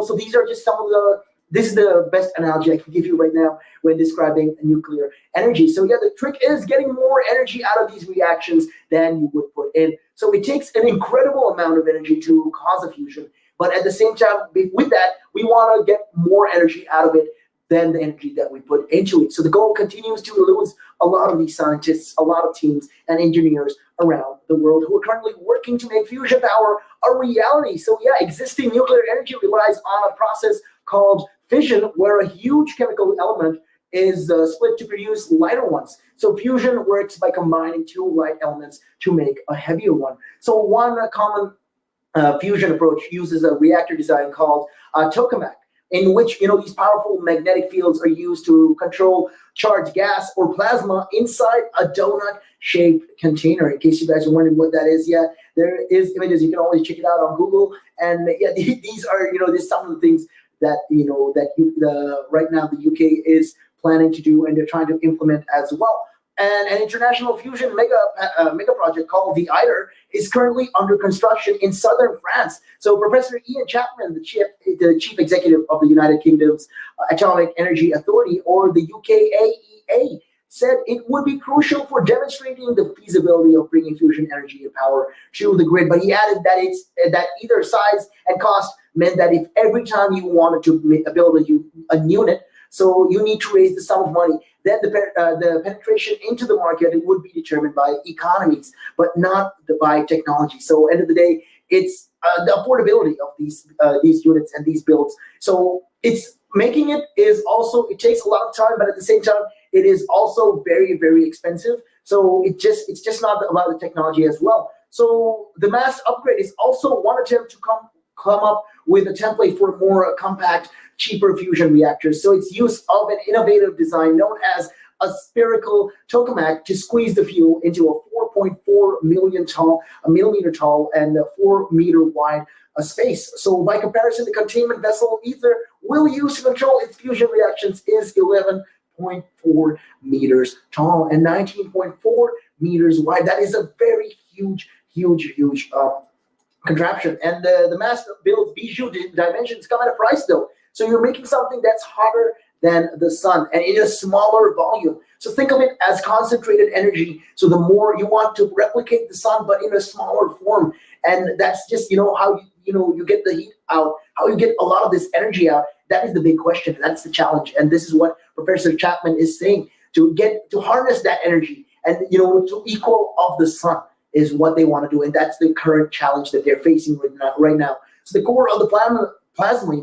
so these are just some of this is the best analogy I can give you right now when describing nuclear energy. So yeah, the trick is getting more energy out of these reactions than you would put in. So it takes an incredible amount of energy to cause a fusion. But at the same time, with that, we want to get more energy out of it than the energy that we put into it. So the goal continues to elude a lot of these scientists, a lot of teams and engineers around the world who are currently working to make fusion power a reality. So yeah, existing nuclear energy relies on a process called fission, where a huge chemical element is split to produce lighter ones. So fusion works by combining two light elements to make a heavier one. So one common fusion approach uses a reactor design called tokamak, in which these powerful magnetic fields are used to control charged gas or plasma inside a donut-shaped container. In case you guys are wondering what that is, yeah, there is images. You can always check it out on Google. And yeah, these are these some of the things that right now the UK is planning to do, and they're trying to implement as well. And an international fusion mega project called the ITER is currently under construction in southern France. So Professor Ian Chapman, the chief executive of the United Kingdom's Atomic Energy Authority, or the UKAEA, said it would be crucial for demonstrating the feasibility of bringing fusion energy and power to the grid. But he added that either size and cost meant that if every time you wanted to build a unit, so you need to raise the sum of money, then the penetration into the market, it would be determined by economies, but not by technology. So end of the day, it's the affordability of these units and these builds. So it's making it takes a lot of time, but at the same time, it is also very, very expensive. So it's just not about the technology as well. So the mass upgrade is also one attempt to come up with a template for more compact, cheaper fusion reactors. So it's use of an innovative design known as a spherical tokamak to squeeze the fuel into a 4.4 millimeter tall and a 4-meter wide space. So by comparison, the containment vessel ether will use to control its fusion reactions is 11.4 meters tall and 19.4 meters wide. That is a very huge contraption. And the mass build bijou dimensions come at a price though. So you're making something that's hotter than the sun and in a smaller volume. So think of it as concentrated energy. So the more you want to replicate the sun, but in a smaller form. And that's just, how you get the heat out, how you get a lot of this energy out. That is the big question. That's the challenge. And this is what Professor Chapman is saying, to harness that energy and, to equal of the sun is what they want to do. And that's the current challenge that they're facing right now. So the core of the plasma,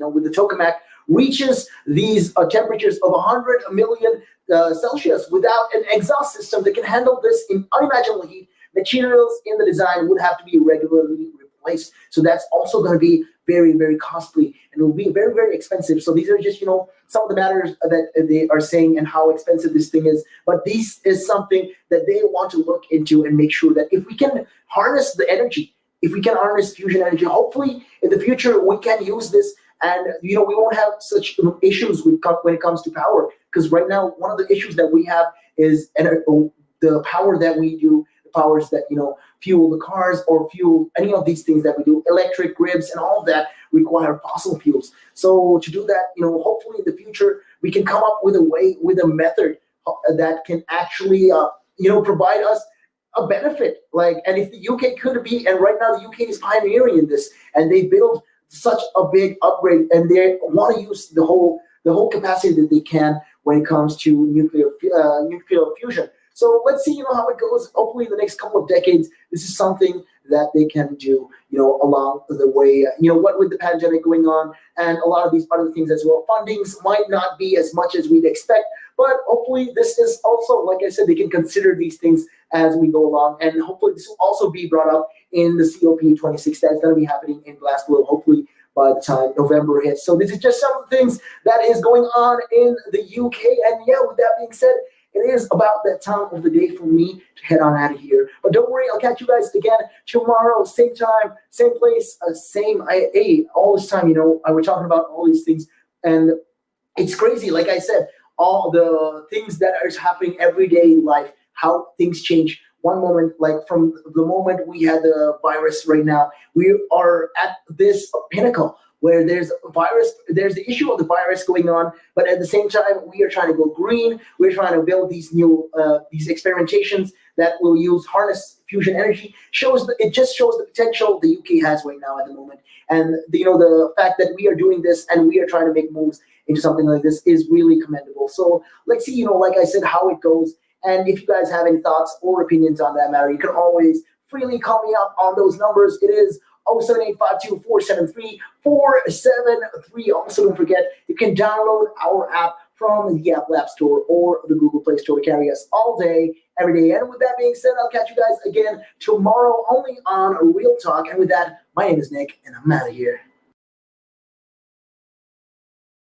with the tokamak, reaches these temperatures of 100 million Celsius without an exhaust system that can handle this in unimaginable heat. Materials in the design would have to be regularly replaced. So that's also going to be very, very costly, and it will be very, very expensive. So these are just, some of the matters that they are saying and how expensive this thing is. But this is something that they want to look into and make sure that if we can harness the energy, if we can harness fusion energy, hopefully in the future we can use this, and we won't have such issues when it comes to power. Because right now, one of the issues that we have is the power that we do, the powers that fuel the cars or fuel any of these things that we do, electric grids and all of that require fossil fuels. So to do that, hopefully in the future we can come up with a method that can actually provide us a benefit. And if the UK could be, and right now the UK is pioneering in this, and they built such a big upgrade, and they want to use the whole capacity that they can when it comes to nuclear fusion. So let's see, how it goes. Hopefully, in the next couple of decades, this is something that they can do, along the way. What with the pandemic going on and a lot of these other things as well, fundings might not be as much as we'd expect, but hopefully this is also, like I said, they can consider these things as we go along, and hopefully this will also be brought up in the COP26 that's going to be happening in Glasgow, hopefully by the time November hits. So this is just some of the things that is going on in the UK, and with that being said, it is about that time of the day for me to head on out of here. But don't worry, I'll catch you guys again tomorrow, same time, same place, same all this time. We're talking about all these things, and it's crazy. Like I said, all the things that are happening everyday life, how things change. One moment, like from the moment we had the virus right now, we are at this pinnacle where there's a virus, there's the issue of the virus going on, but at the same time, we are trying to go green. We're trying to build these new, these experimentations that will harness fusion energy. It just shows the potential the UK has right now at the moment. And the fact that we are doing this and we are trying to make moves into something like this is really commendable. So let's see, like I said, how it goes. And if you guys have any thoughts or opinions on that matter, you can always freely call me up on those numbers. It is 07852-473-473. Also, don't forget, you can download our app from the Apple App Store or the Google Play Store to carry us all day, every day. And with that being said, I'll catch you guys again tomorrow only on Real Talk. And with that, my name is Nick, and I'm out of here.